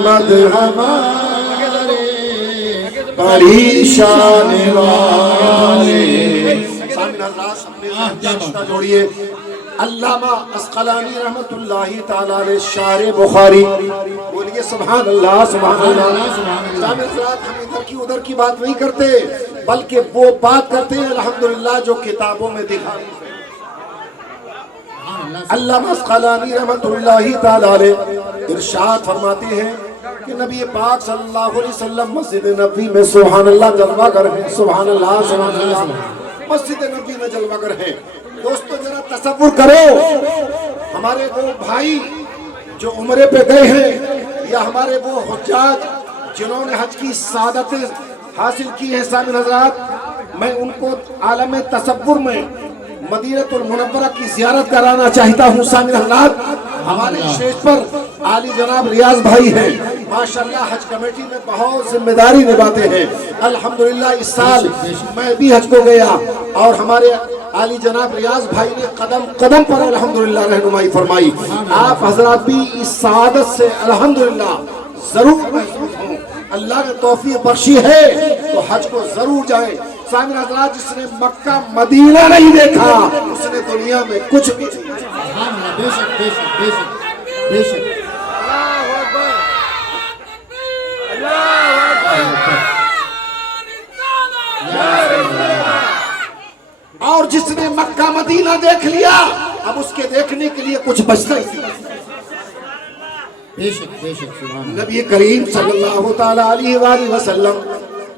محمد ہمارے بڑی شان والے. سامنے حضرات اپنے رشتہ جوڑیے. علامہ عسقلانی رحمت اللہ تعالیٰ علیہ شارح بخاری. بولیے سبحان اللہ سبحان اللہ. سامنے حضرات ہم ادھر کی ادھر کی بات نہیں کرتے بلکہ وہ بات کرتے ہیں الحمدللہ جو کتابوں میں دکھائی ہے. علامہ عسقلانی رحمت اللہ تعالیٰ علیہ ارشاد فرماتے ہیں کہ نبی پاک صلی اللہ علیہ وسلم مسجد نبوی میں سبحان اللہ جلوہ گر ہیں. سبحان اللہ سبحان اللہ. مسجد نبوی میں جلوہ گر ہیں. دوستو ذرا تصور کرو ہمارے وہ بھائی جو عمرے پہ گئے ہیں یا ہمارے وہ حجاج جنہوں نے حج کی سعادت حاصل کی ہے. سامعین حضرات میں ان کو عالم تصور میں مدینہ المنورہ کی زیارت کرانا چاہتا ہوں. سامعین حضرات ہمارے اسٹیج پر عالی جناب ریاض بھائی ہیں ماشاءاللہ حج کمیٹی میں بہت ذمہ داری نبھاتے ہیں. الحمدللہ اس سال میں بھی حج کو گیا اور ہمارے عالی جناب ریاض بھائی نے قدم قدم پر الحمدللہ رہنمائی فرمائی. آپ حضرات بھی اس سعادت سے الحمدللہ ضرور محسوس ہوں. اللہ نے توفیق بخشی ہے تو حج کو ضرور جائیں. سامعین حضرات جس نے مکہ مدینہ نہیں دیکھا اس نے دنیا میں کچھ بھی نہیں دیکھا. بے شک بے شک بے شک بے شک. اور جس نے مکہ مدینہ دیکھ لیا اب اس کے دیکھنے کے لیے کچھ بچتا ہی نہیں. بے شک بے شک. نبی کریم صلی اللہ تعالیٰ علیہ وآلہ وسلم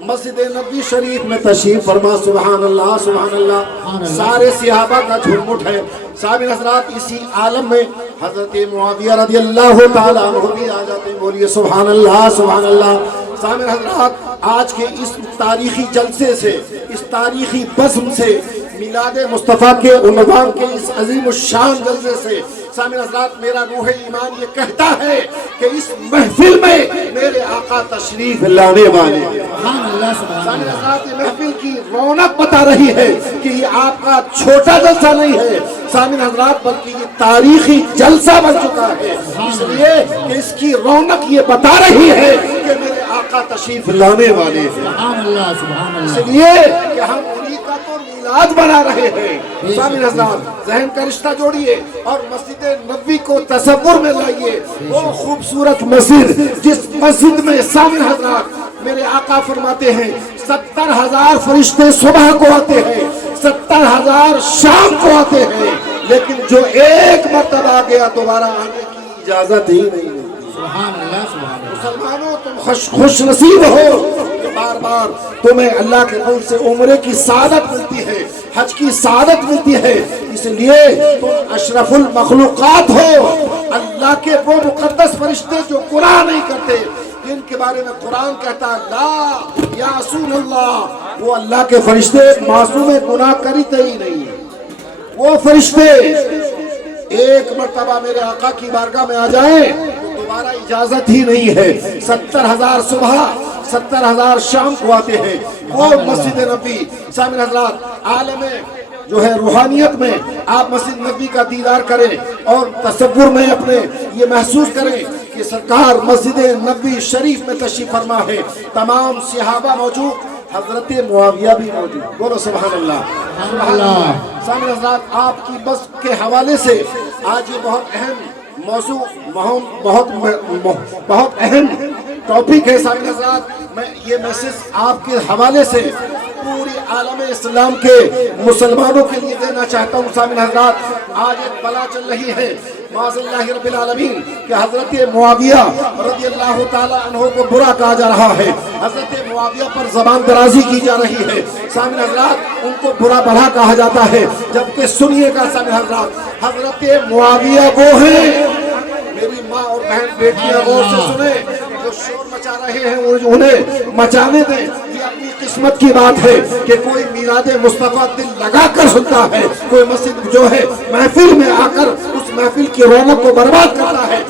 مسجد نبوی شریف میں تشریف فرما. سبحان اللہ سبحان اللہ. سارے صحابہ کا جھرمٹ ہے. سامعین حضرات اسی عالم میں حضرت معاویہ رضی اللہ تعالیٰ عنہ بھی آ جاتے ہیں. بولیے سبحان اللہ سبحان اللہ. سامعین حضرات آج کے اس تاریخی جلسے سے اس تاریخی بزم سے میلاد مصطفیٰ کے عنوان کے اس عظیم الشان جلسے سے سامعین حضرات میرا روح ایمان یہ کہتا ہے کہ اس محفل میں میرے آقا تشریف لانے والے ہیں. سامعین حضرات یہ محفل کی رونق بتا رہی ہے کہ یہ آپ کا چھوٹا جلسہ نہیں ہے سامعین حضرات بلکہ یہ تاریخی جلسہ بن چکا ہے. اس لیے کہ اس کی رونق یہ بتا رہی ہے کہ میرے آقا تشریف لانے والے ہیں. اس لیے کہ ہم انہی کا تو میلاد بنا رہے ہیں. سامعین حضرات ذہن کا رشتہ جوڑیے اور مسجد نبوی کو تصور میں لائیے. وہ خوبصورت مسجد جس مسجد میں سامعین حضرات میرے آقا فرماتے ہیں 70,000 فرشتے صبح کو آتے ہیں 70,000 شام کو آتے ہیں لیکن جو ایک مرتبہ گیا دوبارہ آنے کی اجازت ہی نہیں ہے. مسلمانوں تم خوش نصیب ہو کہ بار بار تمہیں اللہ کے فضل سے عمرے کی سعادت ملتی ہے حج کی سعادت ملتی ہے. اس لیے تم اشرف المخلوقات ہو. اللہ کے وہ مقدس فرشتے جو گناہ نہیں کرتے جن کے بارے میں قرآن کہتا ہے لا یعصون اللہ وہ اللہ کے فرشتے معصوم گناہ کرتے ہی نہیں. وہ فرشتے ایک مرتبہ میرے آقا کی بارگاہ میں آ جائیں دوبارہ اجازت ہی نہیں ہے. 70,000 صبح 70,000 شام کو آتے ہیں. وہ مسجد نبوی سامعین حضرات عالم جو ہے روحانیت میں آپ مسجد نبوی کا دیدار کریں اور تصور میں اپنے یہ محسوس کریں کہ سرکار مسجد نبوی شریف میں تشریف فرما ہے. تمام صحابہ موجود حضرت معاویہ بھی موجود. بولو سبحان اللہ سبحان اللہ. سامعین حضرات آپ کی بس کے حوالے سے آج یہ بہت اہم موضوع بہت اہم ٹاپک ہے. سامعین حضرات میں یہ میسج آپ کے حوالے سے پوری عالم اسلام کے مسلمانوں کے لیے دینا چاہتا ہوں. سامعین حضرات آج ایک بلا چل رہی ہے معاذ اللہ رب العالمین کہ حضرت معاویہ رضی اللہ تعالیٰ عنہ کو برا کہا جا رہا ہے. حضرت معاویہ پر زبان درازی کی جا رہی ہے. سامعین حضرات ان کو برا بھلا کہا جاتا ہے جبکہ سنیے گا سامعین حضرات حضرت معاویہ وہ ہیں میری ماں اور بہن بیٹیاں غور سے سنیں جو شور مچا رہے ہیں انہیں مچانے دیں. یہ اپنی قسمت کی بات ہے کہ کوئی میلاد مصطفیٰ دل لگا کر سنتا ہے کوئی مسجد جو ہے محفل میں آ کر اس محفل کی رونق کو برباد کرتا ہے.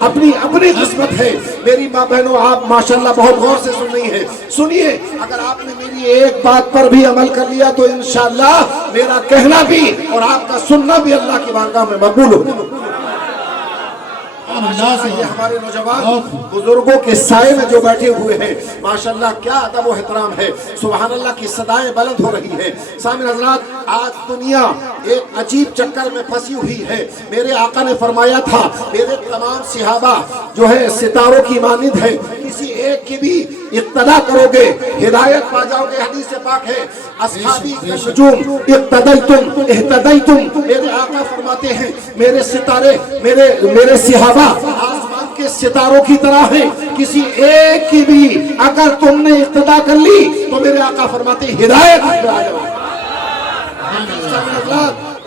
اپنی قسمت ہے. میری ماں بہنوں آپ ماشاءاللہ بہت غور سے سن رہی ہیں. سنیے اگر آپ نے میری ایک بات پر بھی عمل کر لیا تو انشاءاللہ میرا کہنا بھی اور آپ کا سننا بھی اللہ کی بارگاہ میں مقبول ہوگا. یہ ہمارے نوجوان بزرگوں کے سائے میں جو بیٹھے ہوئے ہیں ماشاءاللہ کیا ادب و احترام ہے، سبحان اللہ کی صدائیں بلند ہو رہی ہیں۔ سامعین حضرات، آج دنیا ایک عجیب چکر میں پھنسی ہوئی ہے۔ میرے آقا نے فرمایا تھا میرے تمام صحابہ جو ہے ستاروں کی مانند ہے، کسی ایک کی بھی اقتدا کرو گے ہدایت پا جاؤ گے۔ حدیث پاک ہے اصحابی کالنجوم اقتدیتم اہتدیتم، میرے آقا فرماتے ہیں میرے ستارے میرے صحابہ آسمان کے ستاروں کی طرح ہیں، کسی ایک کی بھی اگر تم نے اقتدا کر لی تو میرے آقا فرماتے ہیں ہدایت پا جاؤ گے۔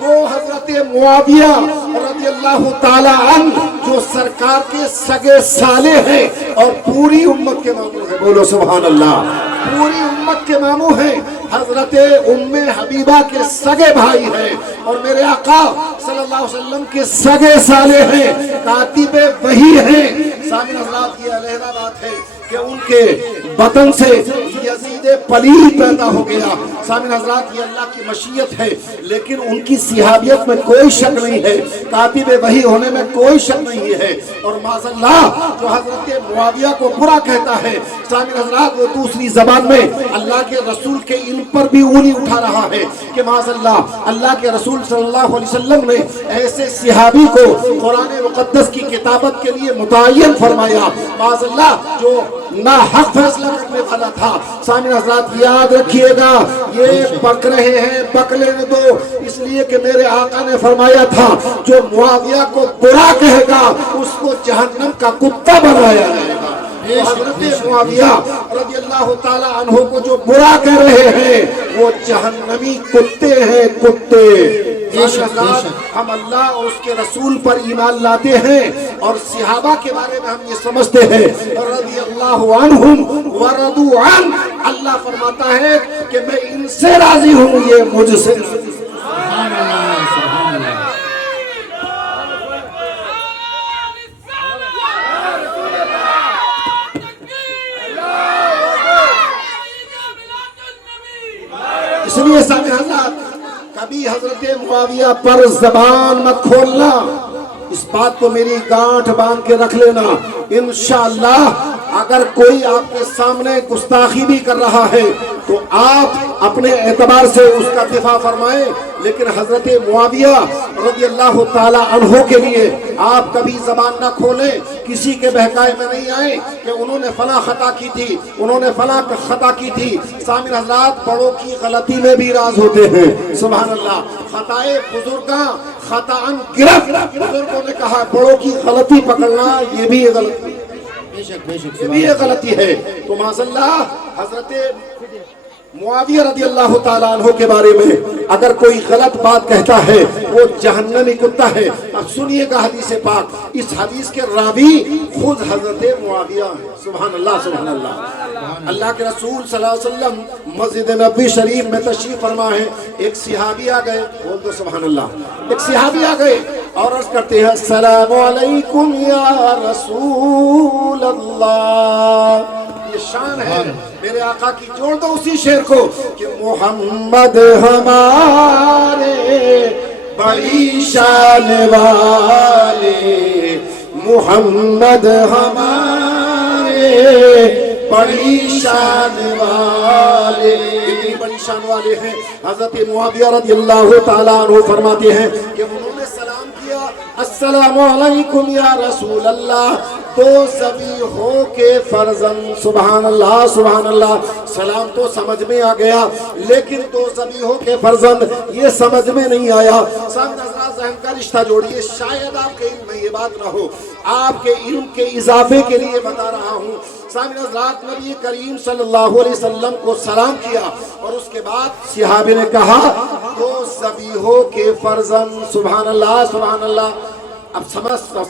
وہ حضرت معاویہ رضی اللہ تعالی عنہ جو سرکار کے سگے سالے ہیں اور پوری امت کے ماموں ہیں، بولو سبحان اللہ، پوری امت کے ماموں ہیں، حضرت ام حبیبہ کے سگے بھائی ہیں اور میرے آقا صلی اللہ علیہ وسلم کے سگے سالے ہیں، کاتب وحی ہیں۔ سامعین حضرات، یہ علیحدہ بات ہے کہ ان کے بطن سے یزید پلیل پیدا ہو گیا۔ سامعین حضرات، یہ اللہ کی مشیت ہے، لیکن ان کی صحابیت میں کوئی شک نہیں ہے، کاتب وحی ہونے میں کوئی شک نہیں ہے۔ اور معاذ اللہ جو حضرت معاویہ کو برا کہتا ہے، سامعین حضرات، وہ دوسری زبان میں اللہ کے رسول کے علم پر بھی انگلی اٹھا رہا ہے کہ معاذ اللہ کے رسول صلی اللہ علیہ وسلم نے ایسے صحابی کو قرآن مقدس کی کتابت کے لیے متعین فرمایا، معاذ اللہ جو نا حق فیصلہ کرنے والا تھا۔ سامعین حضرات، یاد رکھیے گا، یہ بک رہے ہیں، بک لینے دو، اس لیے کہ میرے آقا نے فرمایا تھا جو معاویہ کو برا کہے گا اس کو جہنم کا کتا بنایا جائے گا۔ حضرت معاویہ رضی اللہ تعالی عنہ کو جو برا کہہ رہے ہیں وہ جہنمی کتے ہیں، کتے۔ ہم اللہ اور اس کے رسول پر ایمان لاتے ہیں اور صحابہ کے بارے میں ہم یہ سمجھتے ہیں رضی اللہ عنہم ورضوا عنہ، اللہ فرماتا ہے کہ میں ان سے راضی ہوں، یہ مجھ سے۔ سبحان اللہ، سبحان اللہ۔ اس لیے سامعین حضرات، کبھی حضرت معاویہ پر زبان مت کھولنا، اس بات کو میری گانٹھ باندھ کے رکھ لینا۔ انشاءاللہ اگر کوئی آپ کے سامنے گستاخی بھی کر رہا ہے تو آپ اپنے اعتبار سے اس کا دفاع فرمائیں، لیکن حضرت معاویہ رضی اللہ تعالی عنہ کے لیے آپ کبھی زبان نہ کھولیں، کسی کے بہکائے میں نہیں آئیں کہ انہوں نے فلاں خطا کی تھی، انہوں نے فلاں خطا کی تھی۔ سامعین حضرات، بڑوں کی غلطی میں بھی راز ہوتے ہیں، سبحان اللہ۔ خطائے بزرگاں خطاً گرفت، بزرگوں نے کہا بڑوں کی غلطی پکڑنا یہ بھی غلطی، یہ بھی ایک غلطی ہے۔ تو معاذ اللہ حضرت معاویہ رضی اللہ تعالیٰ عنہ کے بارے میں اگر کوئی غلط بات کہتا ہے وہ جہنمی کتا ہے۔ اب سنیے گا حدیث پاک، اس حدیث کے راوی خود حضرت معاویہ ہیں، سبحان اللہ، سبحان اللہ۔ اللہ کے رسول صلی اللہ علیہ وسلم مسجد نبوی شریف میں تشریف فرما ہے، ایک صحابی آ گئے، بول دو سبحان اللہ، ایک صحابی آ گئے اور عرض کرتے ہیں السلام علیکم یا رسول اللہ۔ یہ شان ہے میرے آقا کی، جوڑ دو اسی شعر کو کہ محمد ہمارے بڑی شان والے، محمد ہمارے بڑی شان والے، اتنی بڑی شان والے ہیں۔ حضرت معاویہ رضی اللہ تعالیٰ عنہ فرماتے ہیں کہ انہوں نے سلام کیا، السلام علیکم یا رسول اللہ، دو ذبیحوں کے فرزند، سبحان اللہ، سبحان اللہ۔ سلام تو سمجھ میں آ گیا، لیکن دو ذبیحوں کے فرزند یہ سمجھ میں نہیں آیا۔ سامنے حضرات ذہن کا رشتہ جوڑیے، شاید آپ کے علم میں یہ بات نہ ہو، آپ کے علم کے اضافے کے لیے بتا رہا ہوں۔ سامنے حضرات نبی کریم صلی اللہ علیہ وسلم کو سلام کیا اور اس کے بعد صحابی نے کہا دو ذبیحوں کے فرزند، سبحان اللہ، سبحان اللہ۔ اب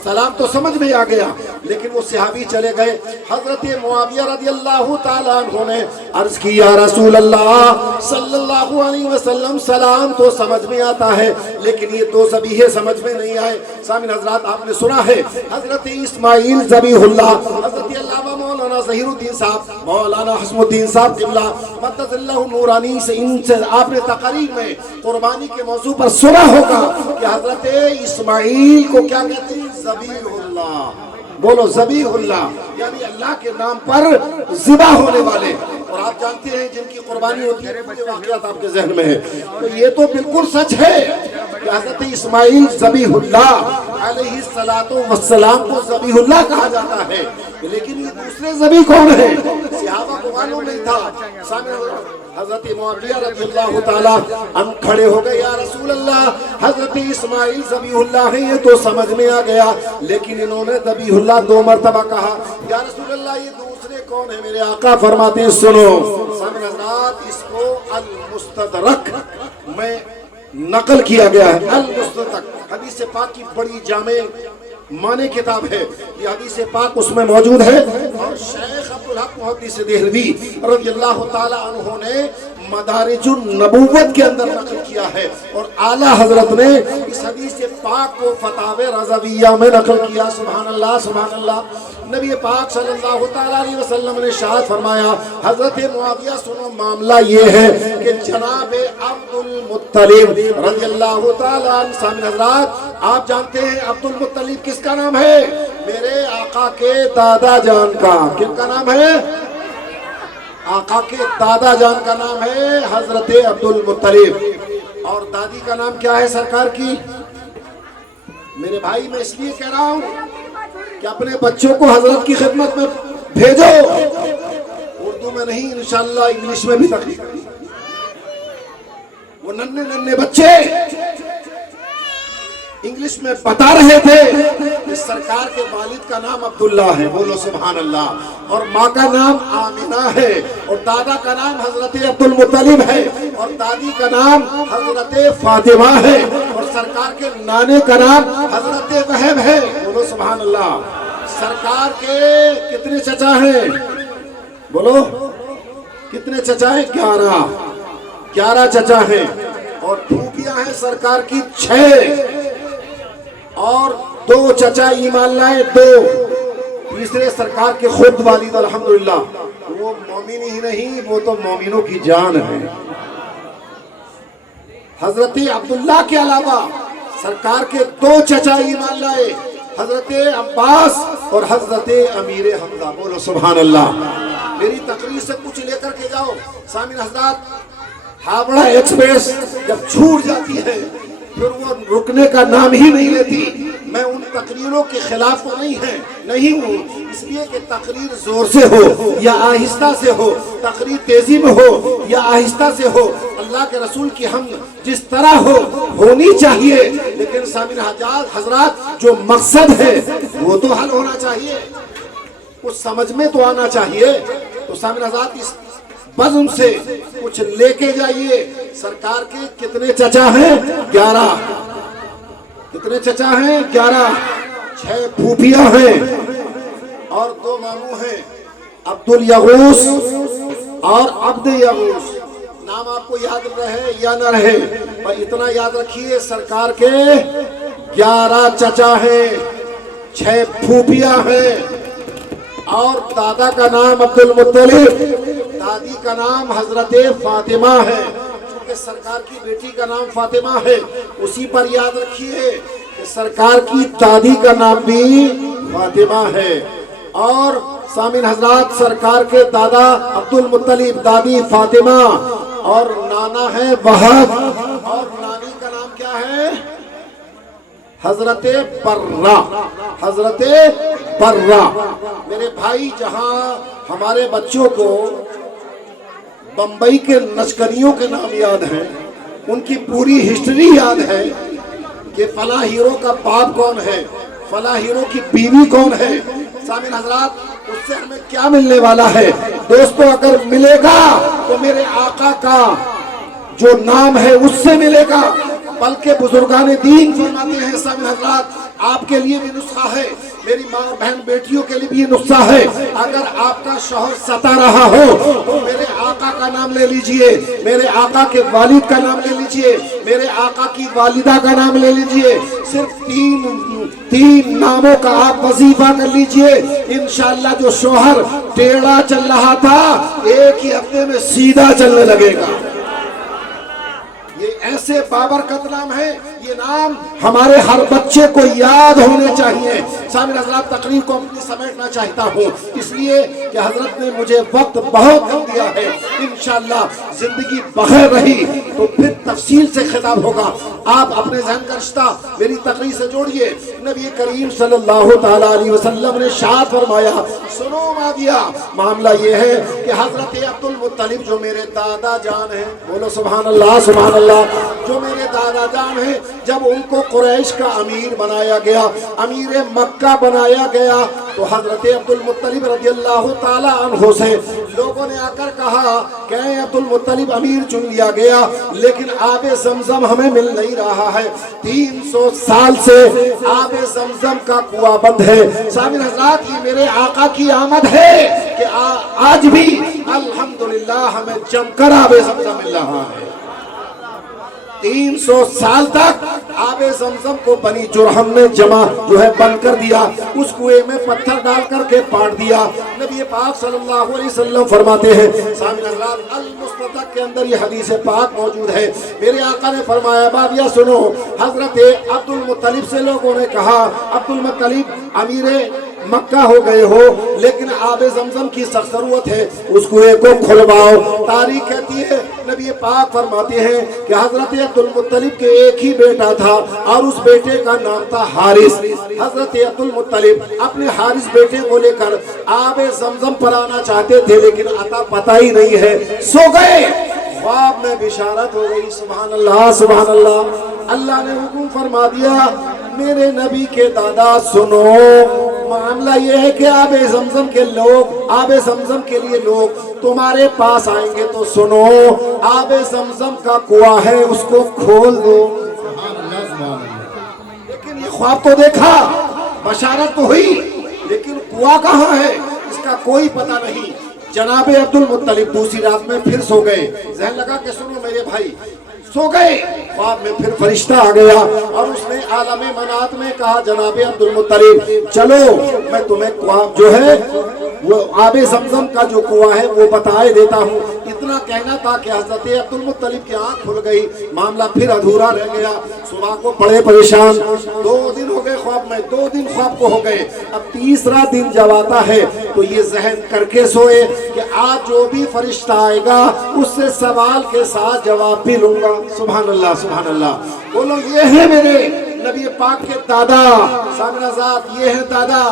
سلام تو سمجھ میں آ گیا، لیکن وہ صحابی چلے گئے۔ حضرت معاویہ رضی اللہ تعالیٰ عنہ نے عرض کی یا رسول اللہ صلی اللہ علیہ وسلم، سلام تو سمجھ میں آتا ہے لیکن یہ دو ذبیحے سمجھ میں نہیں آئے۔ سامعین حضرات، آپ نے سنا ہے حضرت اسماعیل ذبیح اللہ، حضرت علامہ مولانا ظہیر الدین صاحب، مولانا حسن الدین صاحب قبلہ مدد اللہ نورانی سے ان سے آپ نے تقریر میں قربانی کے موضوع پر سنا ہوگا کہ حضرت اسماعیل کو کیا کہتے ہیں؟ ذبیح اللہ۔ اللہ، بولو ذبیح اللہ، یعنی اللہ کے نام پر ذبح ہونے والے۔ اور آپ جانتے ہیں جن کی قربانی ہوتی ہے، یہ واقعات آپ کے ذہن میں ہے، تو یہ تو بالکل سچ ہے کہ حضرت اسماعیل ذبیح اللہ علیہ السلام کو ذبیح اللہ کہا جاتا ہے، لیکن یہ دوسرے ذبیح کون ہیں؟ صحابہ کو معلوم نہیں تھا۔ حضرت معاویہ رضی اللہ تعالیٰ عنہ کھڑے ہو گئے، یا رسول اللہ حضرت اسماعیل ذبیح اللہ ہے، یہ تو سمجھ میں آ گیا، لیکن انہوں نے ذبیح اللہ 2 مرتبہ کہا، یا رسول اللہ یہ دوسرے کون ہیں؟ میرے آقا فرماتے ہیں سنو سامعین حضرات، اس کو المستدرک میں نقل کیا گیا ہے۔ المستدرک حدیث پاک کی بڑی جامع معنی کتاب ہے، یہ حدیث پاک اس میں موجود ہے، اور شیخ عبدالحق محدث دہلوی رضی اللہ تعالی عنہ نے مدارج النبوت کے اندر نقل کیا ہے، اور اعلیٰ حضرت نے اس حدیث پاک کو فتاوی رضویہ میں نقل کیا۔ سبحان اللہ سبحان اللہ۔ نبی پاک صلی اللہ تعالی علیہ وسلم نے ارشاد فرمایا، حضرت معاویہ سنو معاملہ یہ ہے کہ جناب عبد المطلب رضی اللہ تعالی عنہ، سامعین حضرات آپ جانتے ہیں عبد المطلب کس کا نام ہے؟ میرے آقا کے دادا جان کا۔ کن کا نام ہے؟ آقا کے دادا جان کا نام ہے حضرت عبد المطلب، اور دادی کا نام کیا ہے سرکار کی؟ میرے بھائی میں اس لیے کہہ رہا ہوں کہ اپنے بچوں کو حضرت کی خدمت میں بھیجو، اردو میں نہیں انشاءاللہ انگلش میں بھی تقریر کریں۔ وہ ننھے بچے انگلش میں بتا رہے تھے کہ سرکار کے والد کا نام عبداللہ ہے، بولو سبحان اللہ، اور ماں کا نام آمینہ ہے، اور دادا کا نام حضرت عبد المطلب ہے، اور دادی کا نام حضرت فاطمہ ہے، اور سرکار کے نانے کا نام حضرت وہب ہے، بولو سبحان اللہ۔ سرکار کے کتنے چچا ہیں؟ بولو کتنے چچا ہیں؟ 11 چچا ہیں، اور پھوپھیاں ہیں سرکار کی 6، اور 2 چچا ایمان لائے 2، تیسرے سرکار کے خود والد الحمدللہ، وہ مومن ہی نہیں، وہ تو مومنوں کی جان ہے۔ حضرت عبداللہ کے علاوہ سرکار کے 2 چچا ایمان لائے، حضرت عباس اور حضرت امیر حمزہ، بولو سبحان اللہ۔ میری تقریر سے کچھ لے کر کے جاؤ سامعین حضرات، ہاوڑا ایکسپریس جب چھوٹ جاتی ہے پھر وہ رکنے کا نام ہی نہیں لیتی۔ میں ان تقریروں کے خلاف تو نہیں ہوں، اس لیے کہ تقریر زور سے ہو یا آہستہ سے ہو، تقریر تیزی میں ہو یا آہستہ سے ہو، اللہ کے رسول کی ہم جس طرح ہونی چاہیے، لیکن سامعین حضرات جو مقصد ہے وہ تو حل ہونا چاہیے، کچھ سمجھ میں تو آنا چاہیے۔ تو سامعین حضرات اس بزم سے کچھ لے کے جائیے۔ سرکار کے کتنے چچا ہیں؟ 11۔ کتنے چچا ہیں؟ 11۔ 6 پھوپھیاں ہیں اور 2 ماموں ہیں، عبد الیغوث اور عبد یغوث۔ نام آپ کو یاد رہے یا نہ رہے، پر اتنا یاد رکھیے سرکار کے 11 چچا ہیں، 6 پھوپھیاں ہیں، اور دادا کا نام عبد المطلب، دادی کا نام حضرت فاطمہ ہے۔ چونکہ سرکار کی بیٹی کا نام فاطمہ ہے، اسی پر یاد رکھیے کہ سرکار کی دادی کا نام بھی فاطمہ ہے۔ اور سامعین حضرات سرکار کے دادا عبد المطلب، دادی فاطمہ، اور نانا ہے وہب، اور نانی کا نام کیا ہے؟ حضرت برہ، حضرت برہ۔ میرے بھائی جہاں ہمارے بچوں کو بمبئی کے نچکریوں کے نام یاد ہیں، ان کی پوری ہسٹری یاد ہے کہ فلاں ہیرو کا باپ کون ہے، فلاں ہیرو کی بیوی کون ہے، سامعین حضرات اس سے ہمیں کیا ملنے والا ہے؟ دوستو اگر ملے گا تو میرے آقا کا جو نام ہے اس سے ملے گا، بلکہ بزرگان دین فرماتے ہیں سامعین حضرات آپ کے لیے بھی نسخہ ہے، میری ماں بہن بیٹیوں کے لیے بھی یہ نسخہ ہے۔ اگر آپ کا شوہر ستا رہا ہو تو میرے آقا کا نام لے لیجئے، میرے آقا کے والد کا نام لے لیجئے، میرے آقا کی والدہ کا نام لے لیجئے، صرف تین ناموں کا آپ وظیفہ کر لیجئے، انشاءاللہ جو شوہر ٹیڑھا چل رہا تھا 1 ہی ہفتے میں سیدھا چلنے لگے گا۔ یہ ایسے بابرکت نام ہے، یہ نام ہمارے ہر بچے کو یاد ہونے چاہیے۔ سامعین حضرات، تقریر کو اپنی سمیٹنا چاہتا ہوں، اس لیے کہ حضرت نے مجھے وقت بہت کم دیا ہے۔ انشاءاللہ زندگی بغیر رہی تو پھر تفصیل سے خطاب ہوگا۔ آپ اپنے ذہن کا رشتہ میری تقریر سے جوڑیے۔ نبی کریم صلی اللہ تعالیٰ علیہ وسلم نے ارشاد فرمایا، سنو معاویہ، معاملہ یہ ہے کہ حضرت عبد المطلب جو میرے دادا جان ہیں، بولو سبحان اللہ سبحان اللہ، جو میرے دادا جان ہیں، جب ان کو قریش کا امیر بنایا گیا، امیر مکہ بنایا گیا، تو حضرت عبد المطلب رضی اللہ تعالیٰ عنہ سے لوگوں نے آ کر کہا کہ اے عبد المطلب، امیر چن لیا گیا لیکن آب زمزم ہمیں مل نہیں رہا ہے، 300 سال سے آب زمزم کا کنواں بند ہے۔ سامعین حضرات، یہ میرے آقا کی آمد ہے کہ آج بھی الحمدللہ ہمیں جم کر آب زمزم مل رہا ہے۔ 300 سال تک آب زمزم کو بنی جرہم نے جمع بند کر دیا، اس کنویں میں پتھر ڈال کر کے پاٹ دیا۔ نبی پاک صلی اللہ علیہ وسلم فرماتے ہیں، سامعین حضرات، المستدرک کے اندر یہ حدیث پاک موجود ہے، میرے آقا نے فرمایا، باویہ سنو، حضرت عبد المطلب سے لوگوں نے کہا، عبد المطلب امیر مکہ ہو گئے ہو لیکن آب زمزم کی سخت ضرورت ہے، اس کنویں کو کھلواؤ۔ تاریخ کہتی ہے، نبی پاک فرماتے ہیں کہ حضرت عبد المطلب کے ایک ہی بیٹا تھا اور اس بیٹے کا نام تھا حارث۔ حضرت عبد المطلب اپنے حارث بیٹے کو لے کر آب زمزم پر آنا چاہتے تھے لیکن عطا پتہ ہی نہیں ہے، سو گئے۔ خواب میں بشارت ہو گئی، سبحان اللہ سبحان اللہ۔ اللہ نے حکم فرما دیا، میرے نبی کے دادا سنو، معاملہ یہ ہے کہ آب زمزم کے لوگ، آب زمزم کے لیے لوگ تمہارے پاس آئیں گے تو سنو، آب زمزم کا کنواں ہے، اس کو کھول دو۔ لیکن یہ خواب تو دیکھا، بشارت تو ہوئی، لیکن کنواں کہاں ہے اس کا کوئی پتہ نہیں۔ جناب عبد المطلب دوسری رات میں پھر سو گئے، ذہن لگا کہ سنو میرے بھائی، سو گئے۔ خواب میں پھر فرشتہ آ گیا اور اس نے عالم منات میں کہا، جناب عبد المطلب چلو میں تمہیں خواب جو ہے وہ آب زمزم کا جو کنواں ہے وہ بتائے دیتا ہوں۔ اتنا کہنا تھا کہ حضرت عبد المطلب کی آنکھ کھل گئی، معاملہ پھر ادھورا رہ گیا۔ صبح کو بڑے پریشان، 2 دن ہو گئے خواب میں، 2 دن خواب کو ہو گئے، اب تیسرا دن جب آتا ہے تو یہ ذہن کر کے سوئے کہ آج جو بھی فرشتہ آئے گا اس سے سوال کے ساتھ جواب بھی لوں گا۔ سبحان اللہ سبحان اللہ، بولو یہ ہے میرے نبی پاک کے دادا، سامنے ذات یہ ہے دادا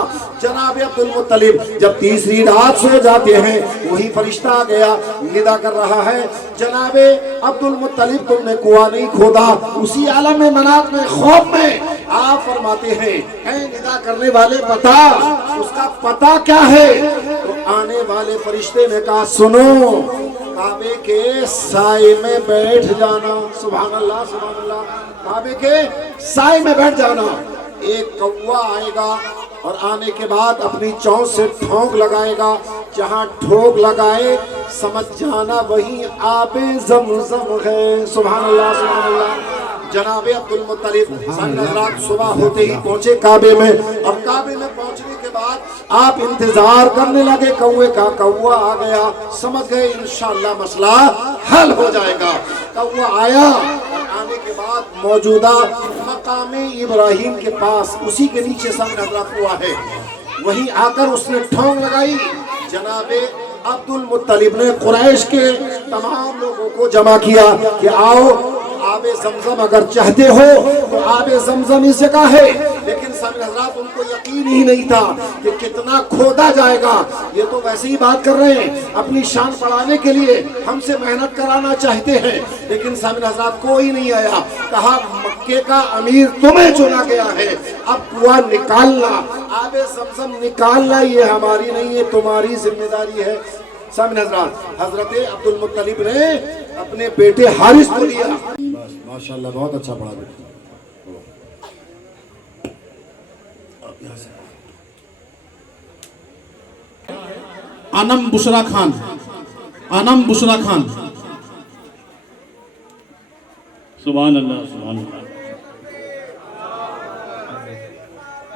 جناب عبد المطلب۔ جب تیسری رات سو جاتے ہیں وہی فرشتہ آ گیا، ندا کر رہا ہے، جناب عبد المطلب تم نے کنواں نہیں کھودا۔ اسی عالم منات میں خواب میں آپ فرماتے ہیں، اے ندا کرنے والے بتا اس کا پتہ کیا ہے؟ تو آنے والے فرشتے نے کہا، سنو، کعبے کے سائے میں بیٹھ جانا۔ سبحان اللہ سبحان اللہ، کعبے کے سائے میں بیٹھ جانا، ایک کوا آئے گا اور آنے کے بعد اپنی چونچ سے ٹھونک لگائے گا، جہاں ٹھونک لگائے سمجھ جانا وہی آب زمزم ہے۔ سبحان اللہ سبحان اللہ۔ جناب عبد المطلب حضرات صبح ہوتے ہی پہنچے کعبے میں، اور کعبے میں پہنچنے کے بعد آپ انتظار کرنے لگے کوے کا، کوا آ گیا، سمجھ گئے انشاءاللہ مسئلہ حل ہو جائے گا۔ کوا آیا اور آنے کے بعد موجودہ مقام ابراہیم کے پاس اسی کے نیچے سامنے حضرات ہوا ہے، وہیں آ کر اس نے ٹھونک لگائی۔ جناب عبد المطلب نے قریش کے تمام لوگوں کو جمع کیا کہ آؤ، آب زمزم اگر چاہتے ہو تو آب زمزم اس جگہ ہے، لیکن سامنے حضرات ان کو یقین ہی نہیں تھا کہ کتنا کھودا جائے گا۔ یہ تو ویسے ہی بات کر رہے ہیں، اپنی شان بڑھانے کے لیے ہم سے محنت کرانا چاہتے ہیں، لیکن سامنے حضرات کوئی نہیں آیا۔ کہا مکے کا امیر تمہیں چنا گیا ہے، اب کنواں نکالنا، آب زمزم نکالنا یہ ہماری نہیں ہے، تمہاری ذمہ داری ہے۔ سامنے حضرات حضرت عبد المطلب نے اپنے بیٹے حارث کو لیا۔ ماشاءاللہ بہت اچھا پڑھا بیٹا۔ انم بشرا خان، انم بشرا خان۔ سبحان اللہ سبحان اللہ۔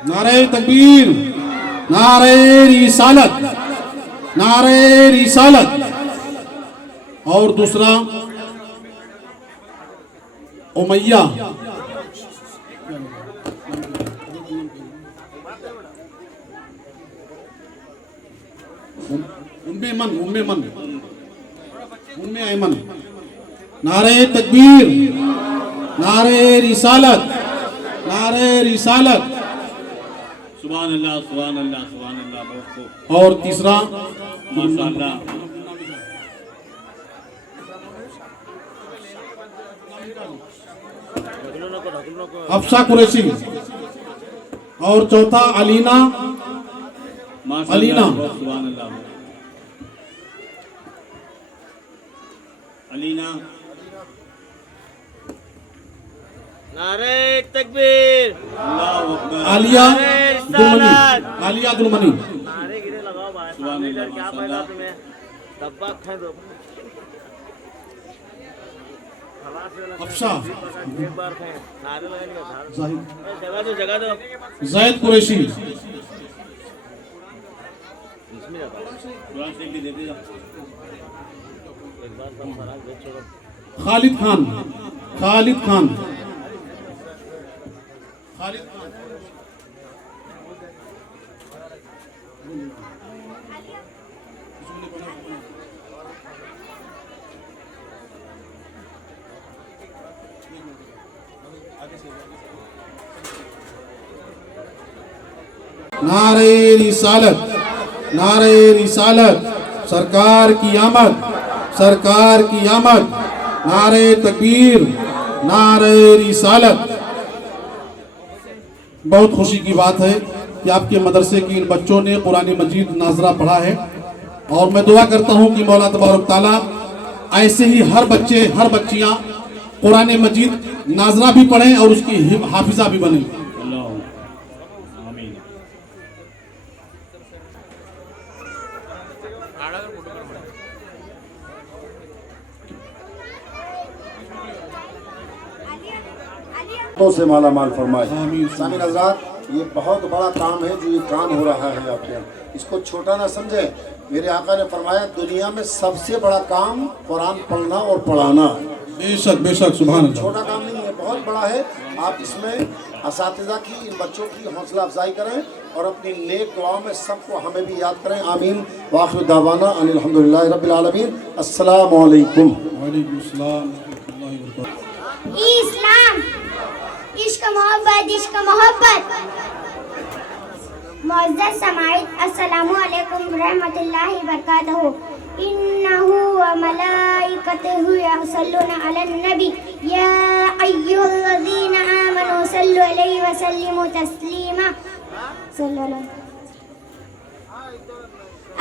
نعرہ تکبیر، نعرہ رسالت، نعرہ رسالت۔ اور دوسرا उमैया, उम्मे ऐमन। नारे तकबीर, नारे रिसालत, नारे रिसालत। सुभान अल्लाह, सुभान अल्लाह, सुभान अल्लाह। बहुत खूब, और तीसरा माशाअल्लाह। हफ्सा कुरैशी। और चौथा अलीना, माशाअल्लाह, अलीना। बहुत सुभान अल्लाह। अलीना। नारे तकबीर, अल्लाहु अकबर। आलिया नारे दुलमनी, रिसालत। आलिया दुलमनी। नारे गिरे लगाओ भाई, सुभान सामने अल्लाह, इधर क्या माशाअल्लाह। पैदा तुम्हें डब्बा खाए दो हवा से लगा हफ्सा, एक बार खाए नारे लगाने का धार जाहिद, जगह दो जैद कुरैशी, इसमें जाता कुरान शरीफ भी देते जाओ। एक बार सब फराज भेज छोड़ो खालिद खान, खालिद खान, खालिद खान। नारे रिसालत, नारे रिसालत। सरकार की आमद, सरकार की आमद। नारे तकबीर, नारे रिसालत। बहुत खुशी की बात है कि आपके मदरसे के इन बच्चों ने कुरान मजीद नाजरा पढ़ा है, और मैं दुआ करता हूँ कि मौला तबारक ताला ऐसे ही हर बच्चे हर बच्चियाँ कुरान मजीद नाजरा भी पढ़ें और उसकी हाफिजा भी बने। अल्लाह आमीन। तो से माला माल फरमाए। आमीन। सामीन हजरात, ये बहुत बड़ा काम है जो ये काम हो रहा है आपके यहाँ, इसको छोटा ना समझे। मेरे आका ने फरमाया दुनिया में सबसे बड़ा काम कुरान पढ़ना और पढ़ाना है। बेशक बेशक, सुभान अल्लाह। छोटा काम नहीं है, बहुत बड़ा है। आप इसमें असातिज़ा की, इन बच्चों की हौसला अफजाई करें और अपनी नेक दुआओं में सबको हमें भी याद करें। आमीन। वाखिर दावाना अनिल हम्दुलिल्लाहि रब्बिल आलमीन। अस्सलामु अलैकुम। वालेकुम अस्सलाम रहमतुल्लाहि व बरकातहू। इस्लाम, इश्क मोहब्बत, इश्क मोहब्बत। मुअज़्ज़ज़ समाईद, अस्सलामु अलैकुम रहमतुल्लाहि व बरकातहू। इन्नहु व मलाइकतहु यसल्लूना अलन नबी या अय्युहल्लज़ीना आमनू सल्लु अलैहि व सल्लिमू तस्लीमा। सल्लल्लाहु।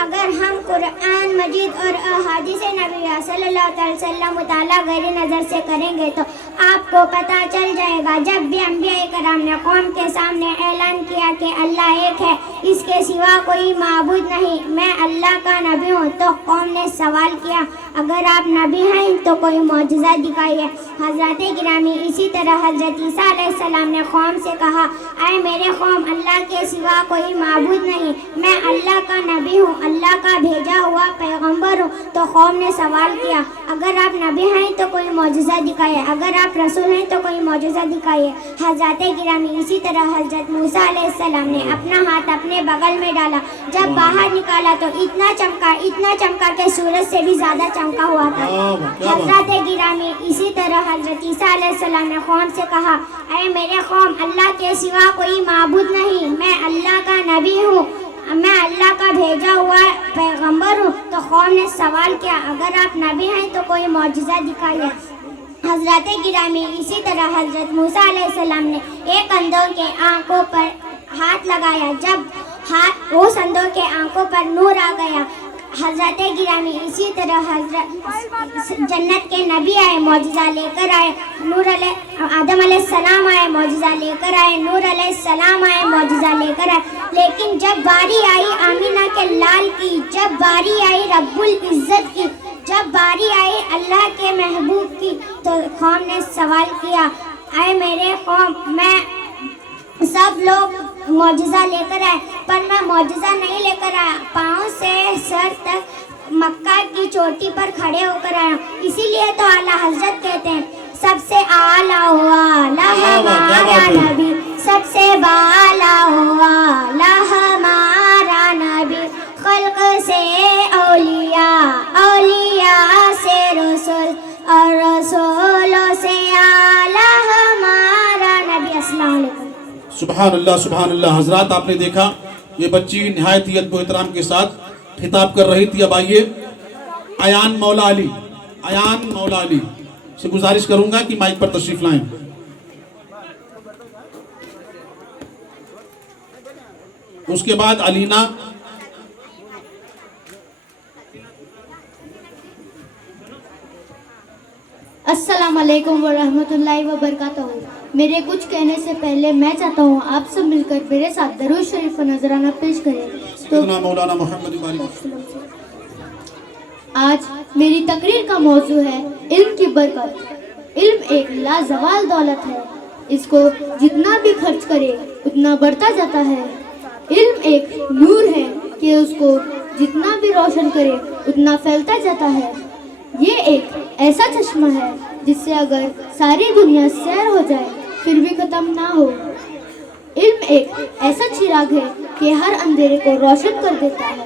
अगर हम कुरान मजीद और अहादीस नबी सल्लल्लाहु अलैहि वसल्लम मुताला गैर नज़र से करेंगे तो आपको पता चल जाएगा, जब भी अंबिया कराम ने कौम के सामने ऐलान किया कि अल्लाह एक है, इसके सिवा कोई माबूद नहीं, मैं अल्लाह का नबी हूँ, तो कौम ने सवाल किया अगर आप नबी हैं तो कोई मौजज़ा दिखाइए। हज़रत गिरामी, इसी तरह हज़रत ईसा अलैहिस्सलाम ने कौम से कहा, ऐ मेरे कौम, अल्लाह के सिवा कोई माबूद नहीं, मैं अल्लाह का नबी हूँ, अल्लाह का भेजा हुआ पैगंबर हूँ। तो कौम ने सवाल किया अगर आप नबी हैं तो कोई मौजज़ा दिखाइए, अगर आप रसूल हैं तो कोई मौजज़ा दिखाइए। हज़रत गिरामी, इसी तरह हज़रत मूसा अलैहिस्सलाम ने अपना हाथ अपने बगल में डाला, जब बाहर निकाला तो इतना चमका कि सूरज से भी ज़्यादा चमका हुआ था। हज़रत गिरामी, इसी तरह हज़रत ईसा अलैहिस्सलाम ने कौम से कहा, ऐ मेरे कौम, अल्लाह के सिवा कोई माबूद नहीं, मैं अल्लाह का नबी हूँ, मैं अल्लाह का भेजा हुआ पैगंबर हूँ। तो कौम ने सवाल किया अगर आप नबी हैं तो कोई मौजज़ा दिखाइए। हज़रत गिरामी, इसी तरह हज़रत मूसा अलैहिस्सलाम ने एक अंधों के आंखों पर हाथ लगाया, जब उस अंधों के आंखों पर नूर आ गया। हज़रत गिरामी, इसी तरह हज़रत जन्नत के नबी आए, मौजज़ा लेकर आए, आदम अलैहिस्सलाम आए, मौजज़ा लेकर आए, नूर अलैहिस्सलाम आए, मौजज़ा लेकर आए। लेकिन जब बारी आई आमीना के लाल की, जब बारी आई रब्बुल इज़्ज़त की, जब बारी आई अल्लाह के महबूब की, तो कौम ने सवाल किया, ऐ मेरे कौम, मैं सब लोग मौजज़ा लेकर आए पर मैं मौजज़ा नहीं लेकर आया, पाँव से सर तक मक्का की चोटी पर खड़े होकर आया। इसीलिए तो आला हज़रत कहते हैं سب سے آلہ والا ہمارا نبی، سب سے بالا والا ہمارا نبی، خلق سے اولیاء، اولیاء سے رسول، اور رسولوں سے اعلیٰ ہمارا نبی۔ السلام علیکم۔ سبحان اللہ سبحان اللہ۔ حضرات آپ نے دیکھا یہ بچی نہایت ہی ادب و احترام کے ساتھ خطاب کر رہی تھی۔ اب آئیے ایان مولا علی، ایان مولا علی سے گزارش کروں گا کہ مائک پر تشریف لائیں۔ اس کے بعد علینا، السلام علیکم ورحمۃ اللہ وبرکاتہ۔ میرے کچھ کہنے سے پہلے میں چاہتا ہوں آپ سب مل کر میرے ساتھ درود شریف و نذرانہ پیش کریں۔ تو مولانا محمد بارک۔ آج میری تقریر کا موضوع ہے علم کی برکت۔ علم ایک لازوال دولت ہے، اس کو جتنا بھی خرچ کرے اتنا بڑھتا جاتا ہے۔ علم ایک نور ہے کہ اس کو جتنا بھی روشن کرے اتنا پھیلتا جاتا ہے۔ یہ ایک ایسا چشمہ ہے جس سے اگر ساری دنیا سیر ہو جائے پھر بھی ختم نہ ہو۔ علم ایک ایسا چراغ ہے کہ ہر اندھیرے کو روشن کر دیتا ہے۔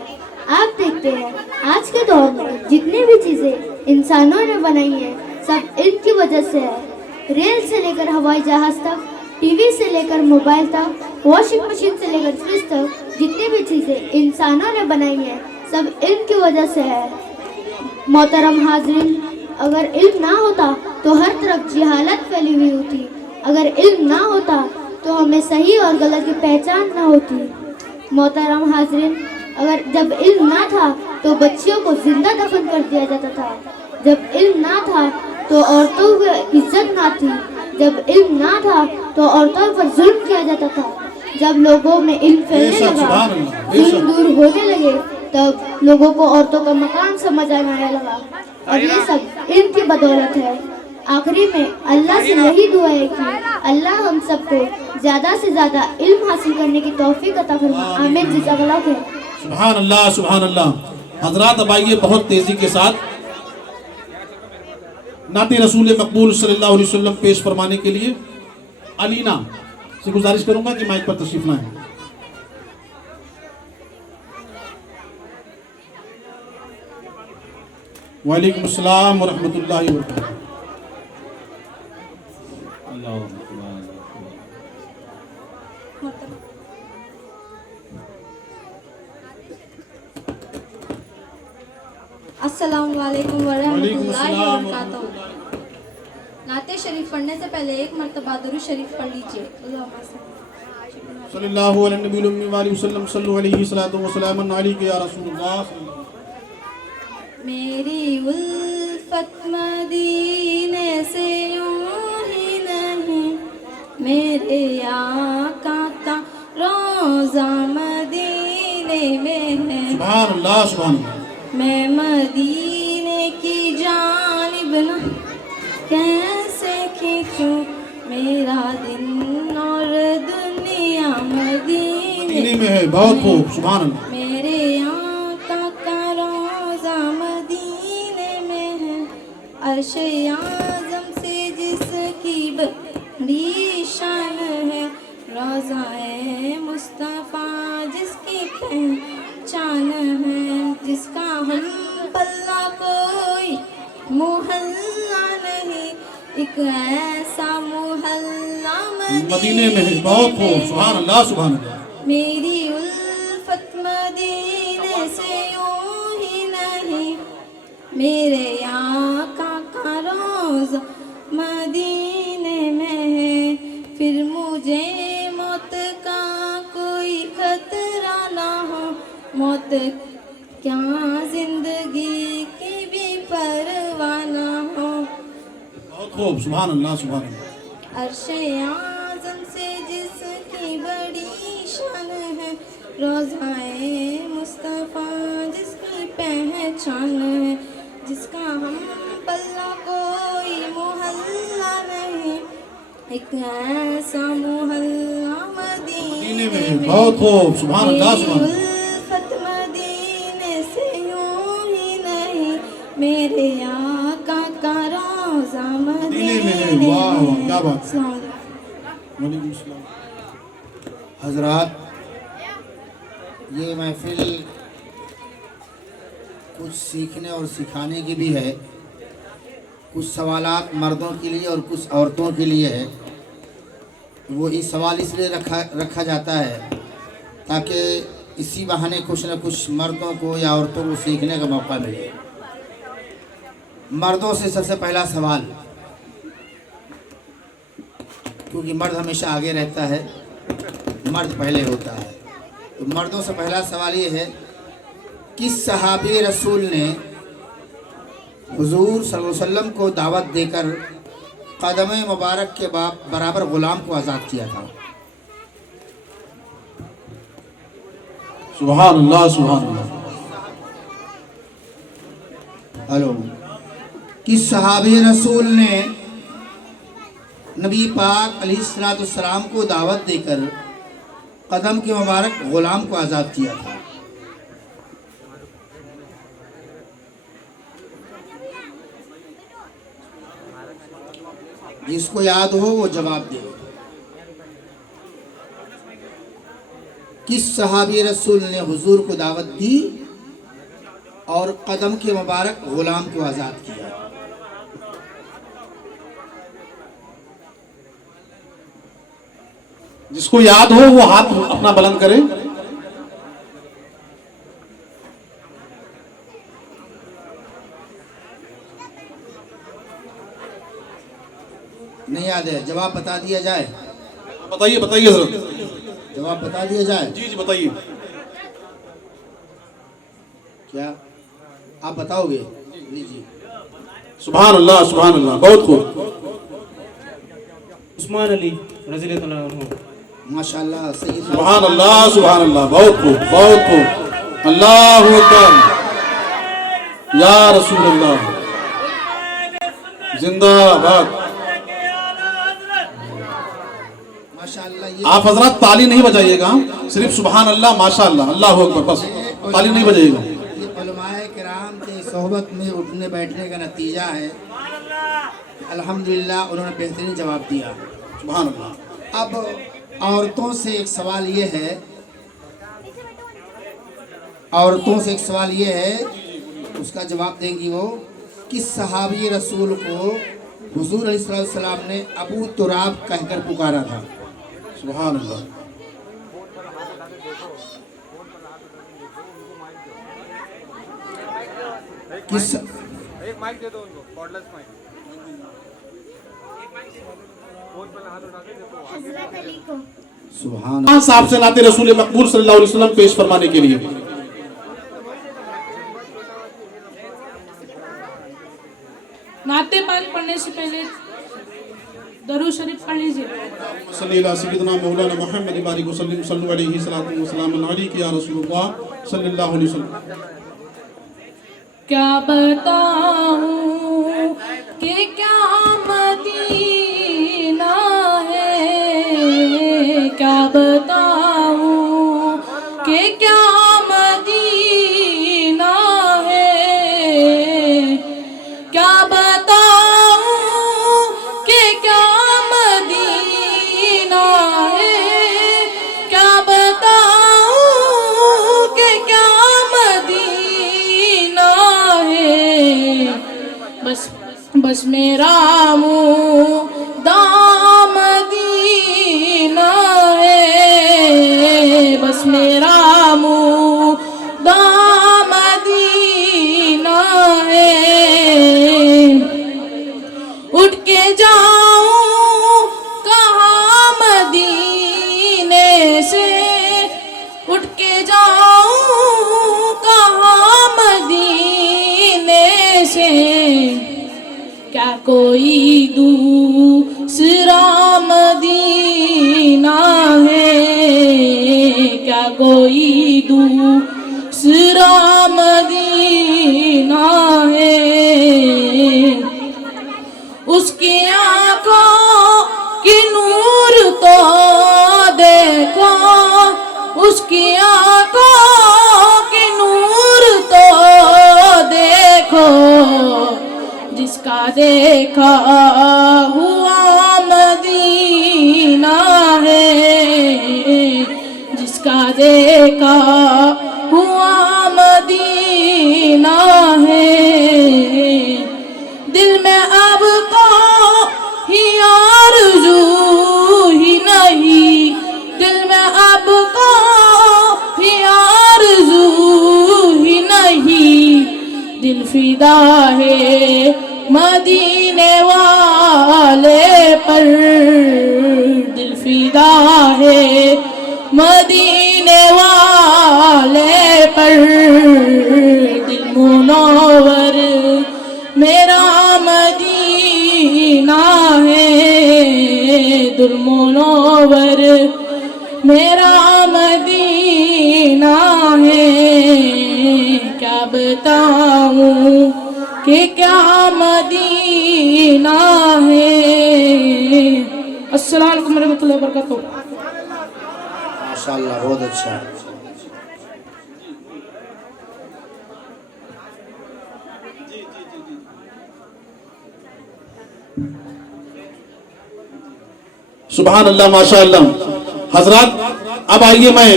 آپ دیکھتے ہیں آج کے دور میں جتنی بھی چیزیں انسانوں نے بنائی ہیں سب علم کی وجہ سے ہے۔ ریل سے لے کر ہوائی جہاز تک، ٹی وی سے لے کر موبائل تک، واشنگ مشین سے لے کر فریج تک، جتنی بھی چیزیں انسانوں نے بنائی ہیں سب علم کی وجہ سے ہے۔ محترم حاضرین، اگر علم نہ ہوتا تو ہر طرف جہالت پھیلی ہوئی ہوتی، اگر علم نہ ہوتا تو ہمیں صحیح اور غلط کی پہچان نہ ہوتی۔ محترم حاضرین، اگر جب علم نہ تھا تو بچیوں کو زندہ دفن کر دیا جاتا تھا، جب علم نہ تھا تو عورتوں کی عزت نہ تھی، جب علم نہ تھا تو عورتوں پر ظلم کیا جاتا تھا۔ جب لوگوں میں علم پھیلنے لگا، ظلم دور ہونے لگے، تب لوگوں کو عورتوں کا مقام سمجھ آنے لگا، اور یہ سب علم کی بدولت ہے۔ آخری میں اللہ سے یہی دعا ہے کہ اللہ ہم سب کو زیادہ سے زیادہ علم حاصل کرنے کی توفیق عطا فرمائے۔ آمین۔ جزاک اللہ خیر۔ سبحان اللہ سبحان اللہ۔ حضرات اب آئیے بہت تیزی کے ساتھ نعت رسول مقبول صلی اللہ علیہ وسلم پیش فرمانے کے لیے علینا سے گزارش کروں گا کہ مائک پر تشریف لائیں۔ وعلیکم السلام ورحمۃ اللہ وبرکاتہ۔ السلام علیکم ورحمۃ وعلیکم اللہ السلام وبرکاتہ۔ نعت شریف پڑھنے سے پہلے ایک مرتبہ درود شریف پڑھ لیجیے۔ صلی اللہ علیہ نبی الامی وآلہ وسلم صلو علیہ الصلاۃ والسلام علیک یا رسول اللہ۔ میری الفت مدینے سے یوں ہی نہیں، میرے آقا کا روضہ مدینے میں ہے۔ سبحان اللہ سبحان اللہ۔ میں مدینے کی جانب نہ کیسے کھینچوں، میرا دن اور دنیا مدینے میں ہے۔ بہت خوب سبحان اللہ۔ میرے آقا کا روضہ مدینے میں ہے، عرش اعظم سے جس کی بڑی شان ہے، روضہ مصطفیٰ جس کی پہچان ہے، جس کا ہم پلہ کوئی محلہ نہیں، ایک ایسا محلہ مدینے میں ہے۔ بہت خوب سبحان اللہ سبحان اللہ۔ میری الفت مدینے سے یوں ہی نہیں، میرے آقا کا روضہ مدینے میں ہے، پھر مجھے موت کا کوئی خطرہ نہ ہو، موت کیا زندگی کی بھی پرواہ نہ ہو۔ بہت خوب سبحان اللہ سبحان اللہ۔ عرش اعظم سے جس کی بڑی شان ہے، روضہ مصطفیٰ جس کی پہچان ہے، جس کا ہم پلہ کوئی محلہ نہیں، ایک ایسا محلہ مدینے میں ہے۔ بہت خوب سبحان اللہ سبحان اللہ۔ الفت مدینے سے یوں ہی نہیں، میرے आका का रोज़ा मदीने में है। मदीने वाह, वाह, में। क्या बात। अस्सलाम वालेकुम। वालेकुम सलाम। हजरात, ये महफिल कुछ सीखने और सिखाने की भी है। कुछ सवालात मर्दों के लिए और कुछ औरतों के लिए है। वो इस सवाल इसलिए रखा जाता है ताकि इसी बहाने कुछ न कुछ मर्दों को या औरतों को सीखने का मौका मिले। मर्दों से सबसे पहला सवाल, क्योंकि मर्द हमेशा आगे रहता है, मर्द पहले होता है, तो मर्दों से पहला सवाल ये है, किस सहाबी रसूल ने हुजूर सल्लल्लाहु अलैहि वसल्लम को दावत देकर कदम मुबारक के बराबर ग़ुलाम को आज़ाद किया था? सुभान अल्लाह, सुभान अल्लाह। हेलो, किस सहाबी रसूल ने नबी पाक अलैहिस्सलाम को दावत देकर कदम के मुबारक ग़ुलाम को आज़ाद किया था? जिसको याद हो वो जवाब दे। किस सहाबी रसूल ने हुजूर को दावत दी और कदम के मुबारक ग़ुलाम को आज़ाद किया? जिसको याद हो वो हाथ अपना बुलंद करे। नहीं याद है? जवाब बता दिया जाए? बताइए, बताइए हज़रत। जवाब बता दिया जाए? जी जी बताइए। क्या आप बताओगे? लीजिए। सुभान अल्लाह, सुभान अल्लाह, बहुत खूब। उस्मान अली रज़ी अल्लाह अन्हु। माशाल्लाह, सही। सुभान अल्लाह, सुभान अल्लाह, बहुत खूब, बहुत खूब। अल्लाहु अकबर, या रसूल अल्लाह, जिंदाबाद। आप हजरत ताली नहीं बजाइएगा, सिर्फ सुभान अल्लाह, माशाअल्लाह, अल्लाहु अकबर, बस ताली नहीं बजाइएगा। ये उलमाए किराम के सोहबत में उठने बैठने का नतीजा है। अल्हम्दुलिल्लाह, उन्होंने बेहतरीन जवाब दिया। सुभान अल्लाह। अब औरतों से एक सवाल ये है, औरतों से एक सवाल ये है, उसका जवाब देंगी वो, किस सहाबी रसूल को हुजूर अलैहि सलाम ने अबू तुराब कहकर पुकारा था? सुभान अल्लाह। किस हजरत अली को। सुभान खान साहब से नाते रसूल मकबूल सल्लल्लाहु अलैहि वसल्लम पेश फरमाने के लिए। नाते पाक पढ़ने से पहले दरूद शरीफ पढ़ लीजिए। सल्ली अला सय्यिदना मौलाना मुहम्मद बारिक वसल्लम सल्लल्लाहु अलैहि सल्लम वसल्लम अलैहि या रसूलुल्लाह सल्लल्लाहु अलैहि वसल्लम। क्या बताऊं कि क्या मदीना है, क्या बताऊं कि क्या मदीना है, क्या बताऊं कि क्या मदीना है, क्या बताऊं कि क्या मदीना है। बस मेरा मुँह दाम मदीना है, बस मेरा मुँह दाम मदीना है। उठ के जाऊं कहाँ मदीने से, उठ के जाऊं कहाँ मदीने से, क्या कोई दूसरा मदीना है, क्या कोई दूसरा मदीना है। उसकी आँखों की नूर तो देखो, उसकी आँखों की नूर तो देखो, जिसका देखा हुआ मदीना है, जिसका देखा हुआ मदीना है, दिल में अब को ही आरज़ू ही नहीं, दिल में अब को ही आरज़ू ही नहीं, दिल फिदा है मदीने वाले पर, दिल फिदा है मदीने वाले पर, दिल मुनव्वर मेरा मदीना है, दिल मुनव्वर मेरा मदीना है, क्या बताऊं कि क्या मदीना है। अस्सलाम वालेकुम रहमतुल्लाहि व बरकातहू। माशाअल्लाह, बहुत अच्छा। सुभान अल्लाह, माशाअल्लाह। हजरत, अब आइए मैं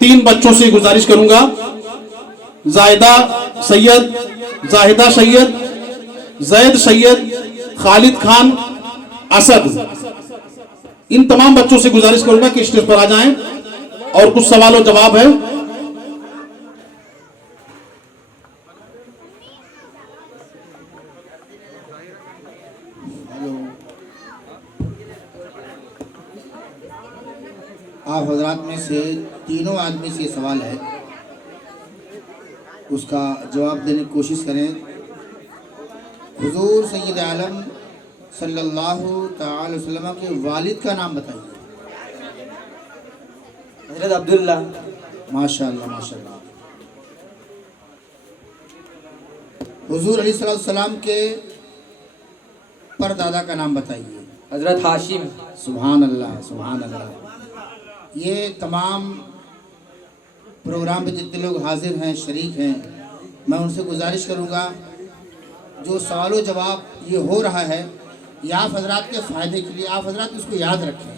3 बच्चों से गुजारिश करूंगा, जाहिदा सैयद, जाहिदा सैयद, जैद सैयद, खालिद खान, असद, इन तमाम बच्चों से गुजारिश करूंगा कि स्टेज पर आ जाएं और कुछ सवाल और जवाब है। आप हजरात में से तीनों आदमी से सवाल है, उसका जवाब देने की कोशिश करें। हुजूर सैयद आलम सल्लल्लाहु तआला अलैहि वसल्लम के वालिद का नाम बताइए। हजरत अब्दुल्ला। माशाअल्लाह, माशाअल्लाह। हुजूर अलैहिस्सलाम के परदादा का नाम बताइए। हजरत हाशिम। सुभान अल्लाह, सुभान अल्लाह। ये तमाम प्रोग्राम में जितने लोग हाजिर हैं, शरीक हैं, मैं उनसे गुजारिश करूंगा जो सवालों जवाब ये हो रहा है, ये आप हजरात के फ़ायदे के लिए, आप हजरात इसको याद रखें।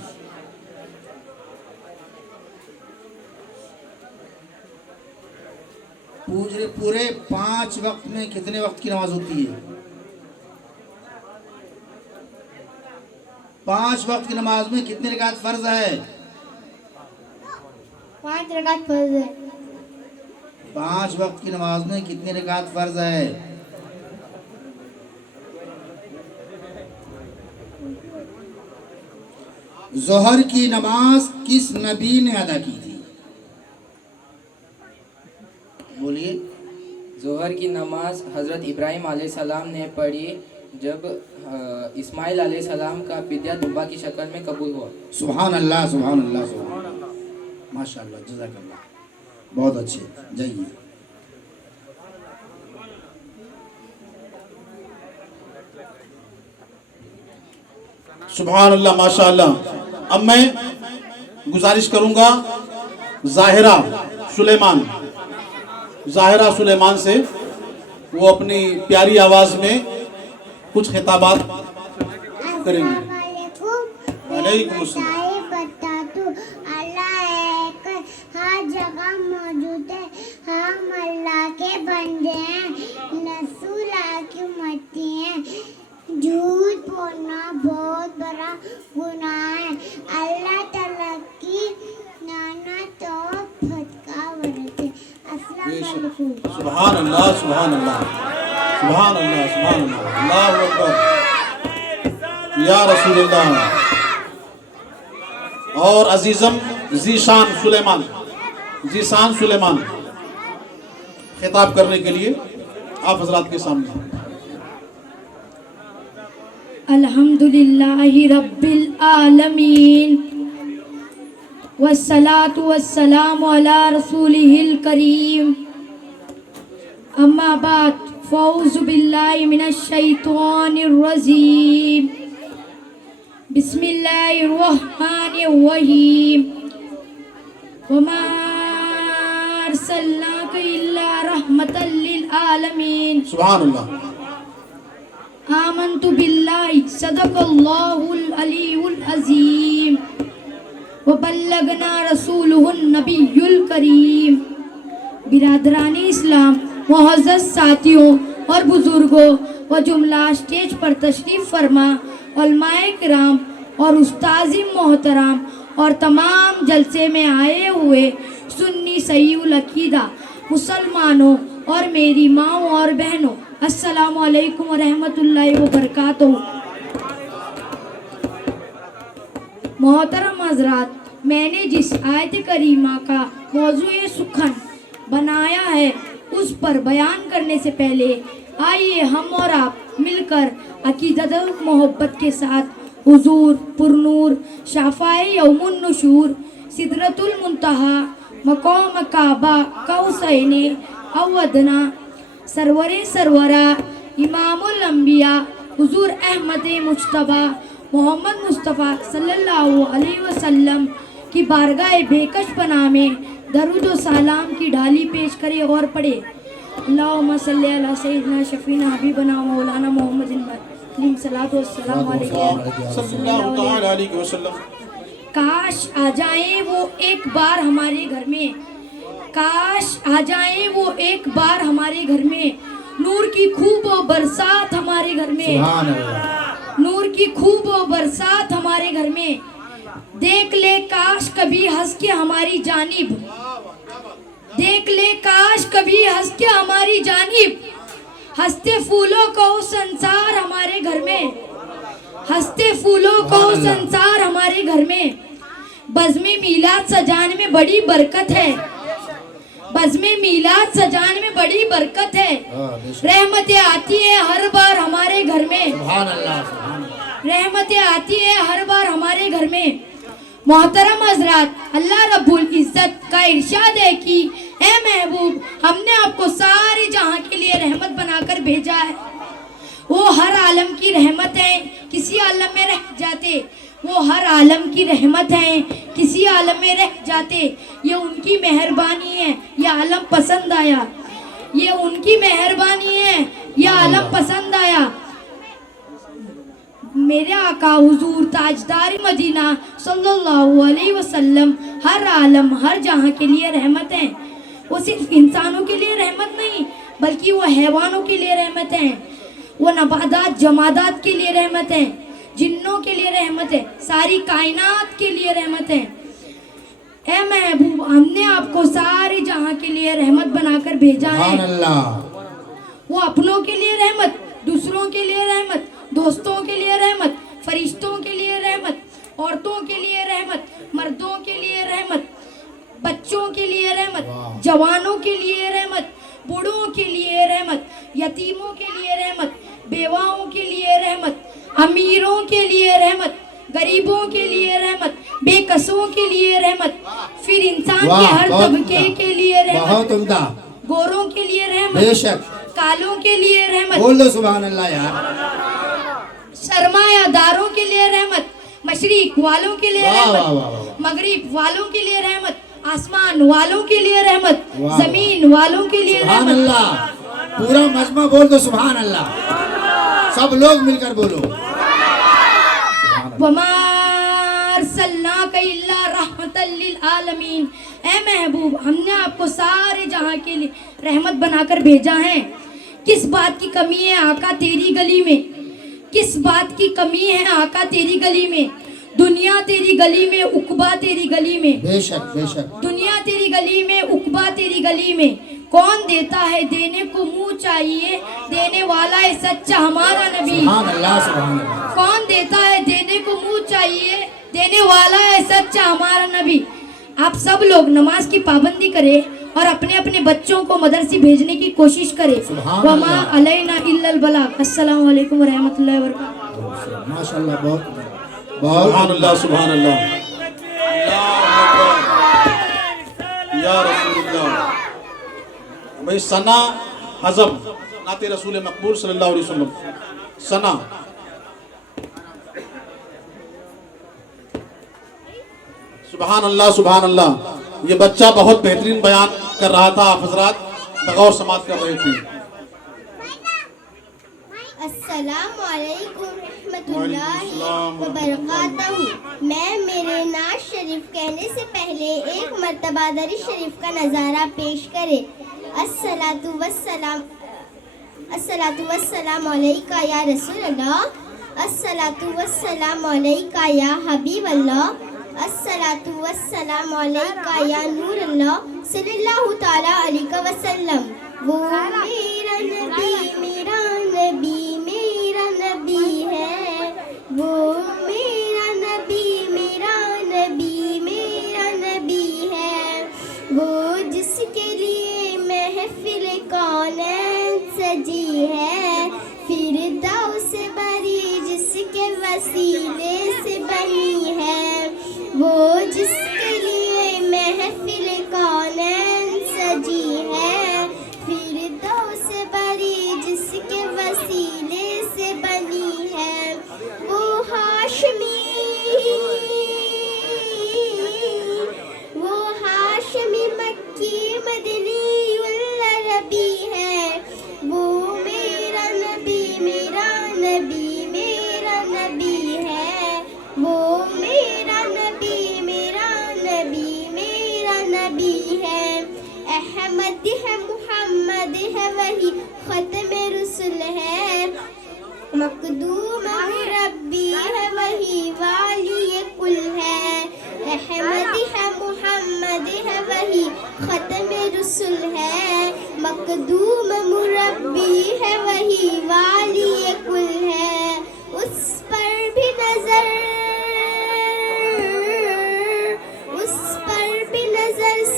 पूरे 5 वक्त में कितने वक्त की नमाज होती है? 5 वक्त की नमाज में कितने रकात फ़र्ज है? 5 रकात फर्ज है। 5 वक्त की नमाज में कितनी रकात फ़र्ज है? ज़ोहर की नमाज किस नबी ने अदा की थी? बोलिए। ज़ोहर की नमाज हज़रत इब्राहीम अलैहिस्सलाम ने पढ़ी जब इस्माइल अलैहिस्सलाम का फिद्या दुबा की शक्ल में कबूल हुआ। सुभान अल्लाह, सुभान अल्लाह, सुभान अल्लाह, माशाअल्लाह, जज़ाकल्लाह, बहुत अच्छे। जाइए। सुभान अल्लाह, माशाअल्लाह। अब मैं गुजारिश करूंगा ज़ाहिरा सुलेमान, ज़ाहिरा सुलेमान से, वो अपनी प्यारी आवाज में कुछ खिताबात करेंगे। वालेकुम अस्सलाम। हर जगह मौजूद है, हम अल्लाह के बंदे हैं, रसूल की उम्मती हैं। झूठ बोलना बहुत बड़ा गुनाह है। अल्लाह ताला की लानत और फटका बरते। अस्सलाम वालेकुम। सुभान अल्लाह, सुभान अल्लाह, सुभान अल्लाह, सुभान अल्लाह, अल्लाहु अकबर, या रसूलुल्लाह। और अजीजम जीशान सुलेमान, जीशान सुलेमान खिताब करने के लिए आप हजरात के सामने। अल्हम्दुलिल्लाहि रब्बिल आलमीन वस्सलातु वस्सलामु अला रसूलिहिल करीम, अम्मा बाद, फ़ौज़ु बिल्लाहि मिनश शैतानिर रजीम, बिस्मिल्लाहिर रहमानिर रहीम, वमा अर्सलनाका इल्ला रहमतल लिल आलमीन। सुभान अल्लाह। आमन्तु बिल्लाहि सदक़ल्लाहुल अलीयुल अज़ीम व बल्लगना रसूलुहुन नबियुल करीम। बिरादरानी इस्लाम, मुअज़्ज़ज़ साथियों और बुज़ुर्गों व जुमला स्टेज पर तशरीफ़ फरमा उलमाए किराम और उस्ताज़ मोहतरम और तमाम जलसे में आए हुए सुन्नी सहीउल अक़ीदा मुसलमानों और मेरी माँओं और बहनों, अस्सलामु अलैकुम व रहमतुल्लाहि व बरकातुहू। मोहतरम हज़रात, मैंने जिस आयत करीमा का मौज़ूए सुखन बनाया है उस पर बयान करने से पहले आइए हम और आप मिलकर अक़ीदत और मोहब्बत के साथ हुजूर पुरनूर शाफ़ाए यौमुन नुशूर सिदरतुल मुंतहा मक़ाम काबा कौसैने अवदना सरवरे सरवरा इमामुल अंबिया हुजूर अहमद मुज्तबा मोहम्मद मुस्तफ़ा सल्लल्लाहु अलैहि वसल्लम की बारगाह बेकश पनाह में दरूद व सलाम की ढाली पेश करे और पढ़े। अल्लाहुम्मा सल्ली अला सय्यिदना शफीना हबीबना मौलाना मोहम्मद सल्लल्लाहु अलैहि वसल्लम। काश आ जाए वो एक बार हमारे घर में, काश आ जाए वो एक बार हमारे घर में, नूर की खूब बरसात हमारे घर में, नूर की खूब बरसात हमारे घर में। देख ले काश कभी हंस के हमारी जानिब, देख ले काश कभी हंस के हमारी जानिब, हंसते फूलों को संसार हमारे घर में, हंसते फूलों को संसार हमारे घर में। बज़्म मीलाद सजाने में बड़ी बरकत है, बज़्म मीलाद सजाने में बड़ी बरकत है। रहमतें आती है हर बार हमारे घर में, रहमतें आती है हर बार हमारे घर में। मोहतरम हज़रात, अल्लाह रब्बुल इज़्ज़त का इरशाद है कि ए महबूब, हमने आपको सारे जहां के लिए रहमत बनाकर भेजा है। वो हर आलम की रहमत है, किसी आलम में रह जाते, वो हर आलम की रहमत है, किसी आलम में रह जाते। ये उनकी मेहरबानी है, ये आलम पसंद आया, ये उनकी मेहरबानी है, ये आलम पसंद आया। मेरे आका हुजूर ताजदार मदीना सल्लल्लाहु अलैहि वसल्लम हर आलम हर जहां के लिए रहमत हैं। वो सिर्फ इंसानों के लिए रहमत नहीं, बल्कि वो हैवानों के लिए रहमत हैं, वो नबादात जमादात के लिए रहमत है, जिन्नों के लिए रहमत है, सारी कायनात के लिए रहमत है। ए महबूब, हमने आपको सारे जहां के लिए रहमत बनाकर भेजा है। वो अपनों के लिए रहमत, दूसरों के लिए रहमत, दोस्तों के लिए रहमत, फरिश्तों के लिए रहमत, औरतों के लिए रहमत, मर्दों के लिए रहमत, बच्चों के लिए रहमत, जवानों के लिए रहमत, बूढ़ों के लिए रहमत, यतीमों के लिए रहमत, बेवाओं के लिए रहमत, अमीरों के लिए रहमत, गरीबों के लिए रहमत, बेकसों के लिए रहमत, फिर इंसान के हर तबके के लिए रहमत, गोरों के लिए रहमत, कालों के लिए रहमत, बोल दो सुभान अल्लाह यार। सरमायादारों के लिए रहमत, मशरिक वालों के लिए रहमत, मगरिब वालों के लिए रहमत, आसमान वालों के लिए रहमत, जमीन वालों के लिए रहमत। अल्लाह पूरा मजमा बोल दो सुभान अल्लाह, सब लोग मिलकर बोलो। वमा अरसलनाका इल्ला रहमतल लिल आलमीन। ए महबूब, हमने आपको सारे जहां के लिए रहमत बनाकर भेजा है। किस बात की कमी है आका तेरी गली में, किस बात की कमी है आका तेरी गली में। दुनिया तेरी गली में, उकबा तेरी गली में, बेशक बेशक। दुनिया तेरी गली में, उकबा तेरी गली में। कौन देता है देने को मुंह चाहिए, देने वाला है सच्चा हमारा नबी। सुभान अल्लाह सुभान अल्लाह। कौन देता है देने को मुंह चाहिए, देने वाला है सच्चा हमारा नबी। आप सब लोग नमाज की पाबंदी करें और अपने अपने बच्चों को मदरसे भेजने की कोशिश करें। वमा अलैना इल्लल बलाग। अस्सलाम वालेकुम व रहमतुल्लाहि व बरकातहू। माशाअल्लाह, बहुत सुभान अल्लाह सुभान अल्लाह। या रसूलुल्लाह। भाई सना हजम नाते रसूल मकबूल सल्लल्लाहु अलैहि वसल्लम। सना सुभान अल्लाह सुभान अल्लाह। ये बच्चा बहुत बेहतरीन बयान कर रहा था, आप हजरात बगौर समात कर रहे थे। السلام علیکم رحمۃ اللہ وبرکاتہ. میں میرے نعت شریف کہنے سے پہلے ایک مرتبہ درود شریف کا نظارہ پیش کرے. الصلاۃ والسلام علیکہ یا رسول اللہ، الصلاۃ والسلام علیکہ یا حبیب اللہ، الصلاۃ والسلام علیکہ یا نور اللہ صلی اللہ تعالی علیہ وسلم. وہ میرا نبی میرا نبی میرا نبی ہے، وہ میرا نبی میرا نبی میرا نبی ہے، وہ جس کے لیے محفل کونین سجی ہے، فردوس بری جس کے وسیلے سے بنی ہے، وہ جس کے لیے محفل کونین سجی ہے، فردوس بری جس کے وسیلے سے بنی ہے، وہ ہاشمی مکی مدنی العربی ہے، وہ میرا نبی میرا نبی میرا نبی ہے، وہ میرا نبی میرا نبی میرا نبی ہے. احمد ہے محمد ہے وہی ختم رسل ہے، مقدوم مربی ہے وہی والی کل ہے. احمد ہے محمد ہے وہی ختم رسل ہے، مقدوم مربی ہے وہی والی کل ہے. اس پر بھی نظر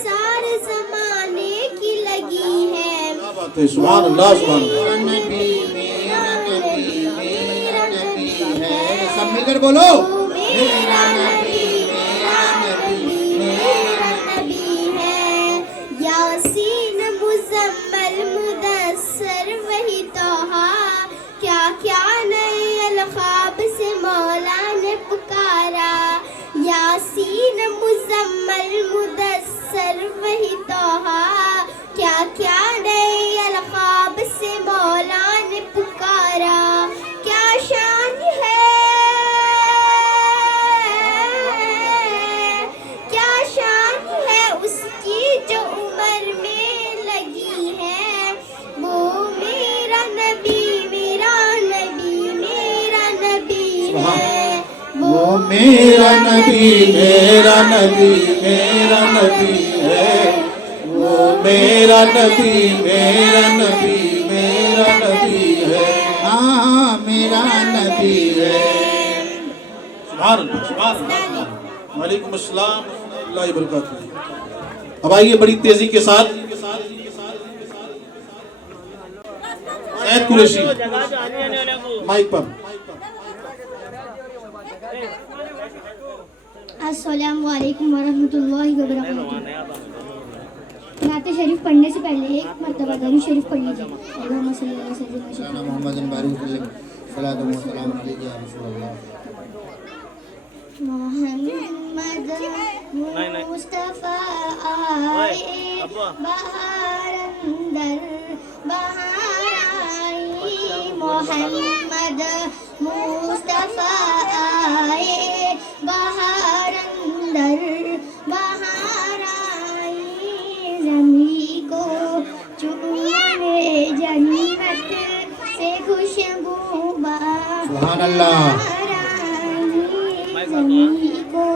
سارے زمانے کی لگی ہے. سبحان اللہ سبحان اللہ. نبی میرا نبی میرا نبی ہے. سب مل کر بولو. میرا نبی میرا نبی میرا نبی ہے. یاسین مزمل مدثر وہی طٰہٰ، کیا کیا نئے القاب سے مولا نے پکارا. یاسین مزمل مدثر وہی طٰہٰ، کیا کیا نئے القاب سے مولا نے پکارا. کیا شان ہے، کیا شان ہے اس کی جو عمر میں لگی ہے، وہ میرا نبی میرا نبی میرا نبی ہے، وہ میرا نبی میرا نبی میرا نبی ہے، وہ میرا نبی میرا نبی میرا نبی ہے. ہاں میرا نبی ہے. سبحان اللہ سبحان اللہ. وعلیکم السلام ورحمۃ اللہ وبرکاتہ. اب آئیے بڑی تیزی کے ساتھ سید قریشی مائک پر. السلام علیکم ورحمۃ اللہ وبرکاتہ. نعت شریف پڑھنے سے پہلے ایک مرتبہ درود شریف پڑھ لیجیے. اللہم صلی اللہ علیہ وسلم. محمد بارک وسلم. صلاۃ و سلام علیک یا رسول اللہ. محمد مصطفیٰ آئے بہار اندر بہار آئی. محمد مصطفیٰ آئے بہار اندر بہار آئی. زمین کو چومے جنت سے خوشبو بہار سبحان اللہ. زمین کو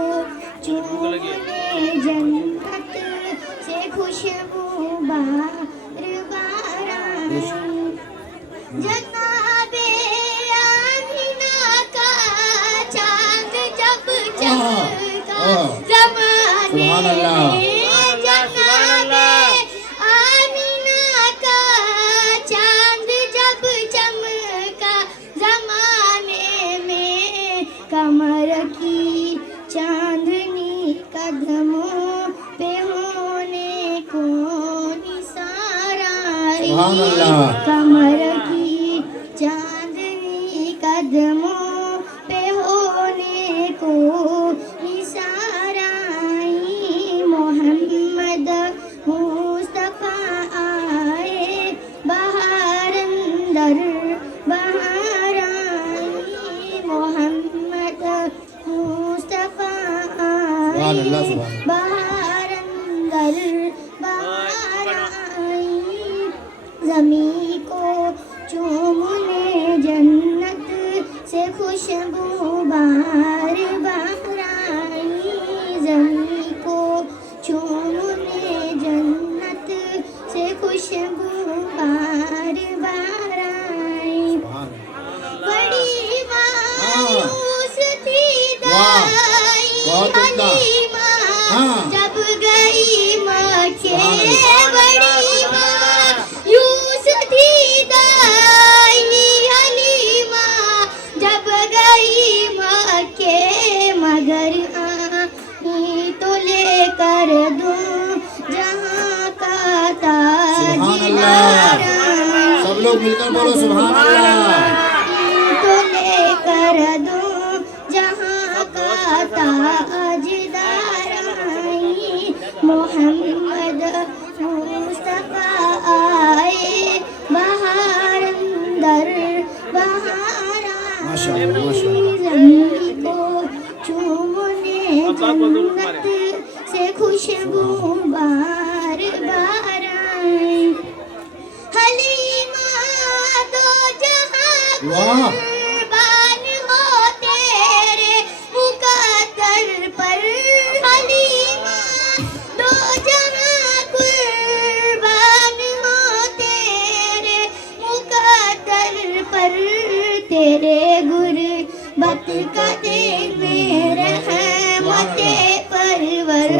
چومے جنت سے خوشبو بہار بہار آئی. جناب آمینہ کا چاند جب چمکا سبحان اللہ. جناب آمینہ کا چاند جب چمکا زمانے میں کمر کی چاندنی قدموں پہ ہونے کو نثار آئی. سبحان اللہ. کمر کی چاندنی قدموں پہ ہونے کو نثار آئی. محمد مصطفیٰ آئے بہار اندر بہار خوشبو بہار بہار آئی زمین کو چومنے جنت سے خوشبو بہار بہار آئی بڑی مایوس تھی دائی حلیمہ جب گئی مکے بڑی مایوس تھی دائی حلیمہ جب گئی مکے مگر آئی تو لے کر دوں جہاں کا تاجدار سب لوگ مل کر بولو سبحان اللہ تو لے کر دوں جہاں کا تاجدار آئی محمد مصطفیٰ آئے بہار اندر بہار آئی زمین کو چومنے جنت سے خوشبو بہار بہار آئی حلیمہ دو جہاں قربان ہو تیرے مقدر پر حلیمہ دو جہاں قربان ہو تیرے مقدر پر تیرے غربت کا دے میرے رحمت پرور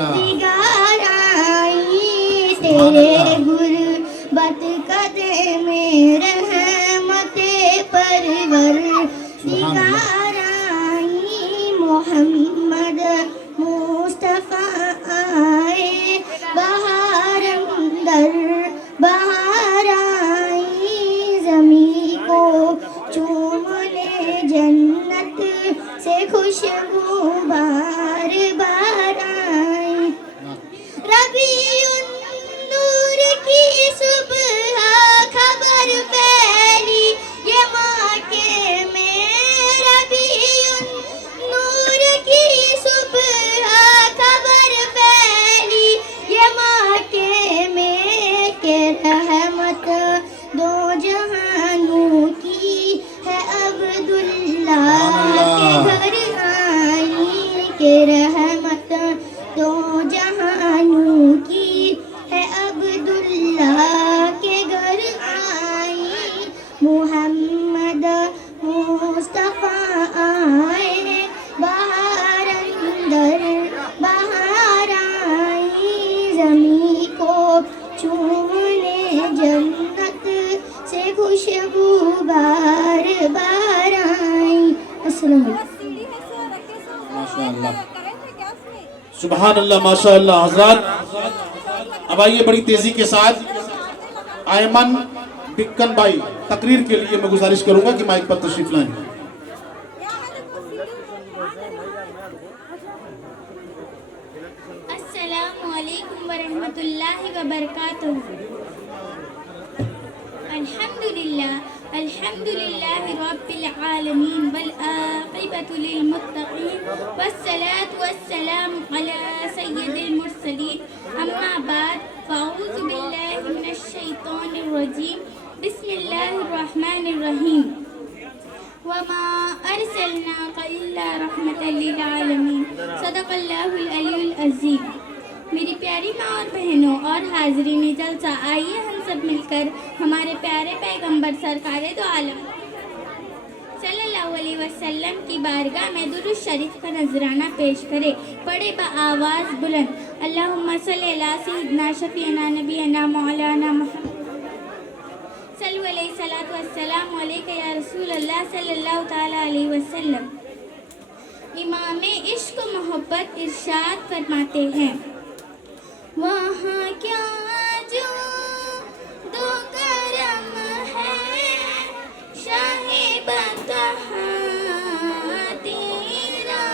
نگار آئی تیرے غربت کا دے میرے رحمت پرور نگار آئی محمد مصطفیٰ آئے بہار اندر بہار آئی زمین کو چومنے جنت سے خوشبو بہار بہار آئی ربیع النور کی صبح خبر پھیلی یہ مکے میں ربیع النور کی صبح خبر پھیلی یہ مکے میں کہ رحمت دو جہانوں کی ہے عبداللہ کے گھر آئی کہ رحمت دو جہانوں کی ہے عبداللہ کے گھر آئی محمد مصطفیٰ آئے بہار اندر بہار آئی زمین کو چومنے جنت سے خوشبو بہار بہار آئی السلام علیکم ماشاءاللہ سبحان اللہ ماشاء اللہ حضرات اب آئیے بڑی تیزی کے ساتھ ایمن بکن بھائی تقریر کے لیے میں گزارش کروں گا کہ مائک پر تشریف لائیں السلام علیکم ورحمۃ اللہ وبرکاتہ الحمد للہ رب العالمین والعاقبۃ للمتقین والصلاة والسلام علی سید المرسلین اما بعد فاعوذ باللہ من الشیطان الرجیم بسم اللہ الرحمن الرحیم وما ارسلناک الا رحمۃ للعالمین صدق اللہ العلی العظیم میری پیاری ماں اور بہنوں اور حاضرین جلسہ آئیے ہم سب مل کر ہمارے پیارے پیغمبر سرکار دو عالم صلی اللہ علیہ وسلم کی بارگاہ میں درود شریف کا نذرانہ پیش کرے پڑھے بآواز بلند اللہم صلی علی سیدنا شفیعنا نبینا مولانا محمد صلو علیہ الصلاۃ والسلام علیکہ یا رسول اللہ صلی اللہ تعالی علیہ وسلم امام عشق و محبت ارشاد فرماتے ہیں وہاں کیا جو دو کرم ہے شاہ بکہاں تیرا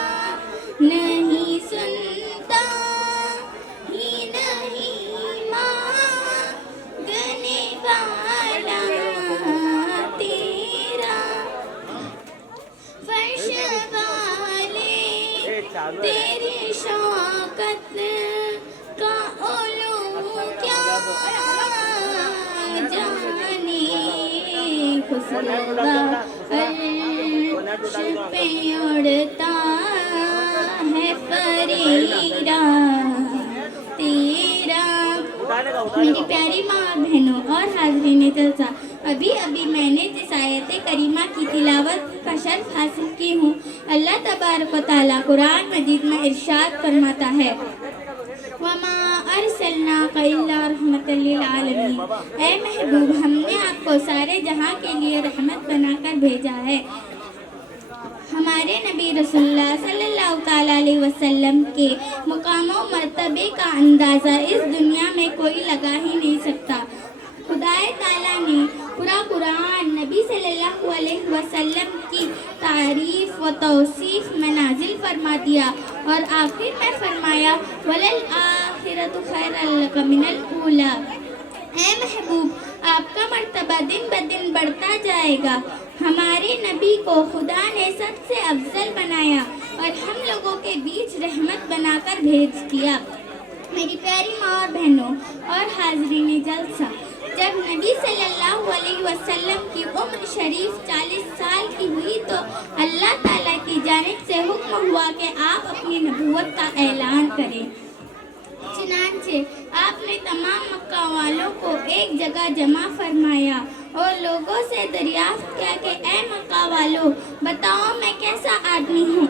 نہیں سنتا ہی نہیں مانگنے والا تیرا فرش والے تیری شوکت کا علوم کیا جانے خسرو पे उड़ता है फरीदा तेरा। मेरी प्यारी माँ और बहनों और हाज़रीन जलसा, अभी अभी मैंने जिस आयत करीमा की तिलावत का शर्फ हासिल की हूँ, अल्लाह तबारक व तआला कुरान मजीद में इरशाद फरमाता है, वमा अरसलनाका इल्ला रहमतल लिल आलमीन। ऐ महबूब, हमने आपको सारे जहां के लिए रहमत बनाकर भेजा है। हमारे नबी रसूलुल्लाह सल्लल्लाहु ताला अलैहि वसल्लम के मुकाम और मर्तबे का अंदाज़ा इस दुनिया में कोई लगा ही नहीं सकता। खुदाए ताला ने पूरा कुरान नबी सल्लल्लाहु अलैहि वसल्लम की तारीफ व तौसीफ में नाजिल फरमा दिया और आखिर में फरमाया, वलल आखिरतु खैरुल लक मिनल ऊला। ऐ महबूब, आपका मर्तबा दिन ब दिन बढ़ता जाएगा। हमारे नबी को खुदा ने सबसे अफजल बनाया और हम लोगों के बीच रहमत बनाकर भेज दिया। मेरी प्यारी माँ और बहनों और हाज़रीन जलसा, जब नबी सल्लल्लाहु अलैहि वसल्लम की उम्र शरीफ 40 साल की हुई तो अल्लाह ताला की जानिब से हुक्म हुआ कि आप अपनी नबूवत का ऐलान करें। चुनांचे आपने तमाम मक्का वालों को एक जगह जमा फरमाया और लोगों से दरियाफ्त किया कि ऐ मक्का वालों, बताओ मैं कैसा आदमी हूँ।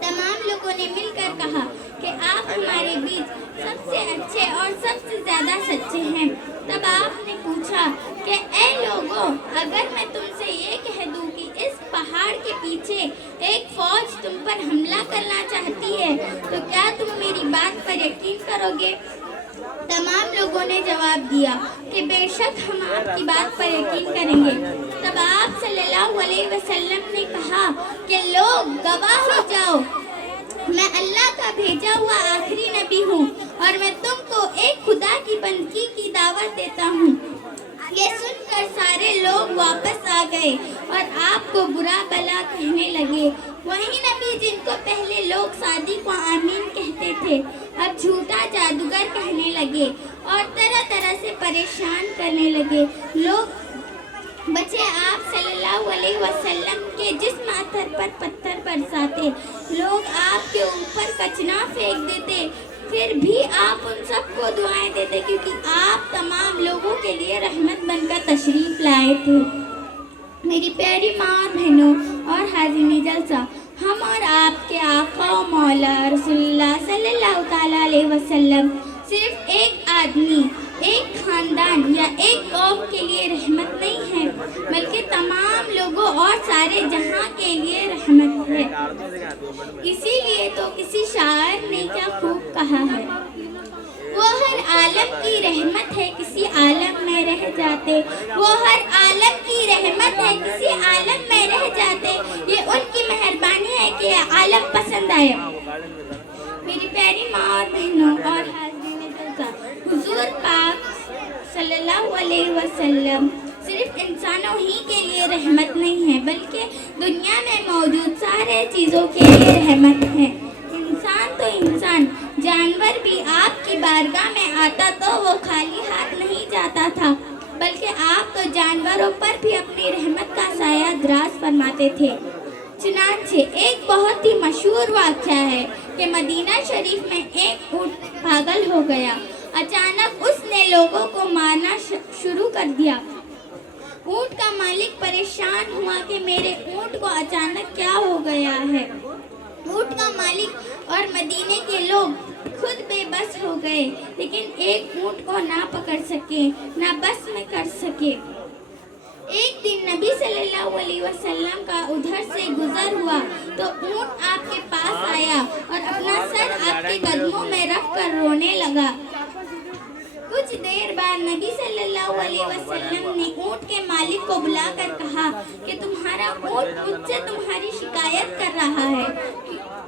तमाम लोगों ने मिलकर कहा कि आप हमारे बीच सबसे अच्छे और सबसे ज़्यादा सच्चे हैं। तब आपने पूछा कि ऐ लोगों, अगर मैं तुमसे ये कह दूँ कि इस पहाड़ के पीछे एक फौज तुम पर हमला करना चाहती है तो क्या तुम मेरी बात पर यकीन करोगे? तमाम लोगों ने जवाब दिया कि बेशक हम आपकी बात पर यकीन करेंगे। तब आप सल्लल्लाहु अलैहि वसल्लम ने कहा कि लोग गवाह हो जाओ, मैं अल्लाह का भेजा हुआ आखिरी नबी हूँ और मैं तुमको एक खुदा की बंदगी की दावत देता हूँ। ये सुनकर सारे लोग वापस आ गए और आपको बुरा भला कहने लगे। वही नबी जिनको पहले लोग शादी को आमीन कहते थे, अब झूठा जादूगर कहने लगे और तरह तरह से परेशान करने लगे। लोग बच्चे आप सल्लल्लाहु अलैहि वसल्लम के जिस माथर पर पत्थर बरसाते, लोग आपके ऊपर कचना फेंक देते, फिर भी आप उन सबको दुआएं देते क्योंकि आप तमाम लोगों के लिए रहमत बनकर तशरीफ लाए थे। मेरी प्यारी माँ और बहनों और हाज़रीन जलसा, हम और आपके आका और मौला रसूलुल्लाह सल्लल्लाहु ताला अलैहि वसल्लम सिर्फ एक आदमी, एक खानदान या एक कौम के लिए रहमत नहीं है, बल्कि तमाम लोगों और सारे जहां के लिए रहमत है। इसीलिए तो किसी शायर ने क्या खूब कहा है, वो हर आलम की रहमत है किसी आलम में रह जाते, वो हर आलम की रहमत है किसी आलम में रह जाते, ये उनकी मेहरबानी है कि आलम पसंद आए। मेरी प्यारी माँ और बहनों और हाज़रीन जलसा, हुजूर पाक सल्लल्लाहु अलैहि वसल्लम सिर्फ इंसानों ही के लिए रहमत नहीं है, बल्कि दुनिया में मौजूद सारे चीज़ों के लिए रहमत है। इंसान तो इंसान, जानवर भी आपकी बारगाह में आता तो वो खाली हाथ नहीं जाता था, बल्कि आप तो जानवरों पर भी अपनी रहमत का साया दराज फरमाते थे। चुनांचे एक बहुत ही मशहूर वाक़या है कि मदीना शरीफ में एक ऊँट पागल हो गया। अचानक उसने लोगों को मारना शुरू कर दिया। ऊँट का मालिक परेशान हुआ कि मेरे ऊँट को अचानक क्या हो गया है। ऊँट का मालिक और मदीने के लोग खुद बेबस हो गए, लेकिन एक ऊँट को ना पकड़ सके, ना बस में कर सके। एक दिन नबी सल्लल्लाहु अलैहि वसल्लम का उधर से गुजर हुआ तो ऊँट आपके पास आया और अपना सर आपके कदमों में रख कर रोने लगा। कुछ देर बाद नबी सल्लल्लाहु अलैहि वसल्लम ने ऊँट के मालिक को बुलाकर कहा कि तुम्हारा ऊँट मुझसे तुम्हारी शिकायत कर रहा है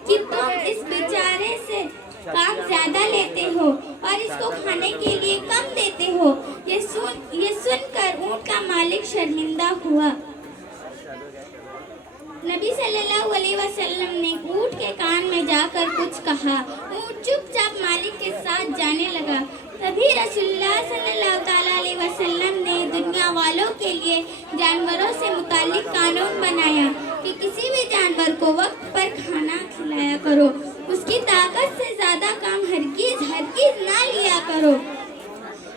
कि तुम इस बेचारे से काम ज्यादा लेते हो और इसको खाने के लिए कम देते हो। ये सुनकर ऊँट का मालिक शर्मिंदा हुआ। नबी सल्लल्लाहु अलैहि वसल्लम ने ऊँट के कान में जाकर कुछ कहा। ऊँट चुपचाप मालिक के साथ जाने लगा। तभी रसूलुल्लाह सल्लल्लाहु ताला अलैहि वसल्लम ने दुनिया वालों के लिए जानवरों से मुतालिक कानून बनाया कि किसी भी जानवर को वक्त पर खाना खिलाया करो, उसकी ताकत से ज़्यादा काम हरगिज़ ना लिया करो।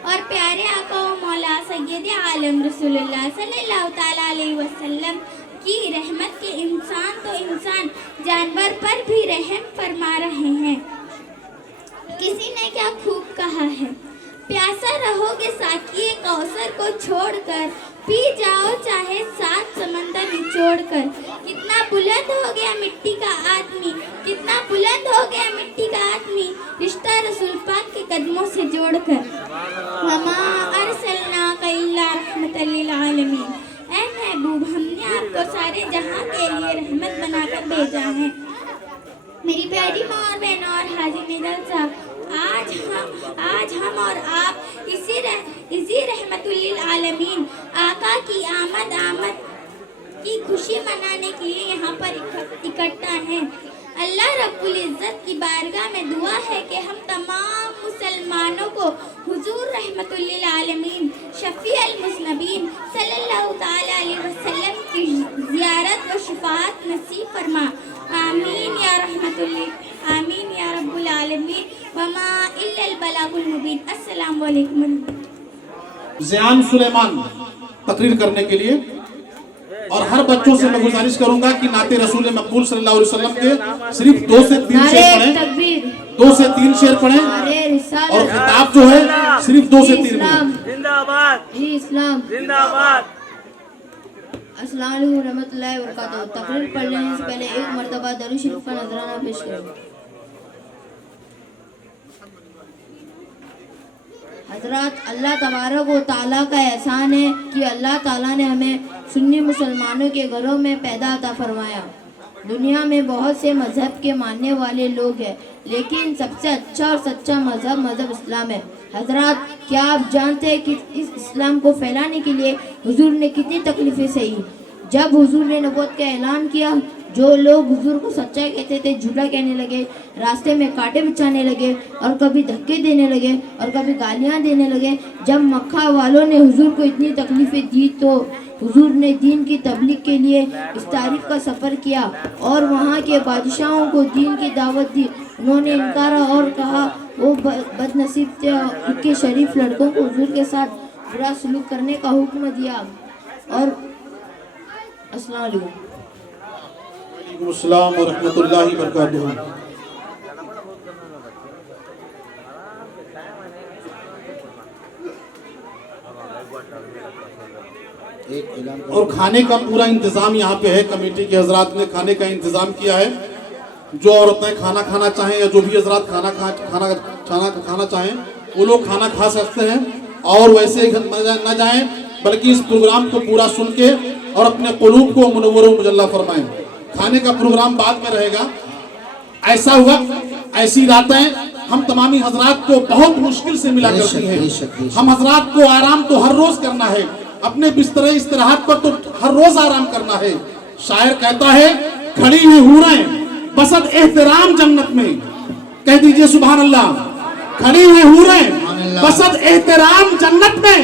और प्यारे आका व मौला सैयद आलम रसूलुल्लाह सल्लल्लाहु ताला अलैहि वसल्लम की रहमत के इंसान तो इंसान जानवर पर भी रहम फरमा रहे हैं। किसी ने क्या खूब कहा है, प्यासा रहोगे साकिए कौसर को छोड़कर, पी जाओ चाहे 7 समंदर निचोड़कर। कितना बुलंद हो गया मिट्टी का आदमी, कितना बुलंद हो गया मिट्टी का आदमी, रिश्ता रसूल पाक के कदमों से जोड़कर। वमा अरसलनाका इल्ला रहमतल लिल आलमीन, ऐ महबूब हमने आपको सारे जहां के लिए रहमत बनाकर भेजा है। मेरी प्यारी माँ और बहनों और हाजी निगल साहब, आज हम और आप इसी रहमतुल लिल आलमीन आका की आमद की खुशी मनाने के लिए यहाँ पर इकट्ठा हैं। अल्लाह रब्बुल इज़्ज़त की बारगाह में दुआ है कि हम तमाम मुसलमानों को हुजूर रहमतुल लिल आलमीन शफ़ी अल मुज़नबीन सल्लल्लाहु ताला अलैहि वसल्लम की ज़ियारत व शफ़ाअत नसीब फरमा। आमीन या रहमतुल लिल आमीन या रब्बुल आलमीन वमा इल्लल बलागुल मुबीन। अस्सलामु अलैकुम। ज़ियान सुलेमान तकरीर करने के लिए, और हर बच्चों से मैं गुजारिश करूंगा कि नाते रसूल मकबूल सल्लल्लाहु अलैहि वसल्लम के सिर्फ 2 से 3 शेर पढ़ें, 2 से 3 शेर पढ़ें, और खिताब जो है सिर्फ 2 से 3 मिनट। जिंदाबाद इस्लाम जिंदाबाद। अस्सलाम वालेकुम रहमतुल्लाहि व बरकातहू। तकरीर पढ़ने से पहले एक मर्तबा दरूद शरीफ का नजराना पेश करें। हजरत अल्लाह तबारक व तआला का एहसान है कि अल्लाह ताला ने हमें सुन्नी मुसलमानों के घरों में पैदा अता फरमाया। दुनिया में बहुत से मज़हब के मानने वाले लोग हैं, लेकिन सबसे अच्छा और सच्चा मज़हब इस्लाम है। हजरत, क्या आप जानते हैं कि इस इस्लाम को फैलाने के लिए हुजूर ने कितनी तकलीफ़ें सही? जब हुजूर ने नबूवत का ऐलान किया, जो लोग हुजूर को सच्चा कहते थे झूठा कहने लगे, रास्ते में कांटे बिछाने लगे, और कभी धक्के देने लगे, और कभी गालियाँ देने लगे। जब मक्का वालों ने हुजूर को इतनी तकलीफ़ें दी तो हुजूर ने दीन की तबलीग के लिए इस तारीफ का सफ़र किया और वहाँ के बादशाहों को दीन की दावत दी। उन्होंने इनकारा और कहा वो बदनसीब थे, उनके शरीफ लड़कों को हुजूर के साथ बुरा सलूक करने का हुक्म दिया। और अस्सलाम वालेकुम। वालेकुम अस्सलाम व रहमतुल्लाहि व बरकातहू। और खाने का पूरा इंतज़ाम यहाँ पे है, कमेटी के हजरात ने खाने का इंतज़ाम किया है। जो औरतें खाना खाना चाहें या जो भी हजरात खाना चाहें वो लोग खाना खा सकते हैं, और वैसे न जाएं बल्कि इस प्रोग्राम को पूरा सुन के और अपने क़ुलूब को मुनव्वर व मुजल्ला फरमाएं। खाने का प्रोग्राम बाद में रहेगा। ऐसा वक्त, ऐसी रातें हम तमामी हजरात को बहुत मुश्किल से मिला करती हैं। हम हजरात को आराम तो हर रोज़ करना है, अपने बिस्तर इस्तराहत पर तो हर रोज आराम करना है। शायर कहता है, खड़ी हुई हूरें बसत एहतराम जन्नत में, कह दीजिए सुभान अल्लाह। खड़ी हुई हूरें बसत एहतराम जन्नत में,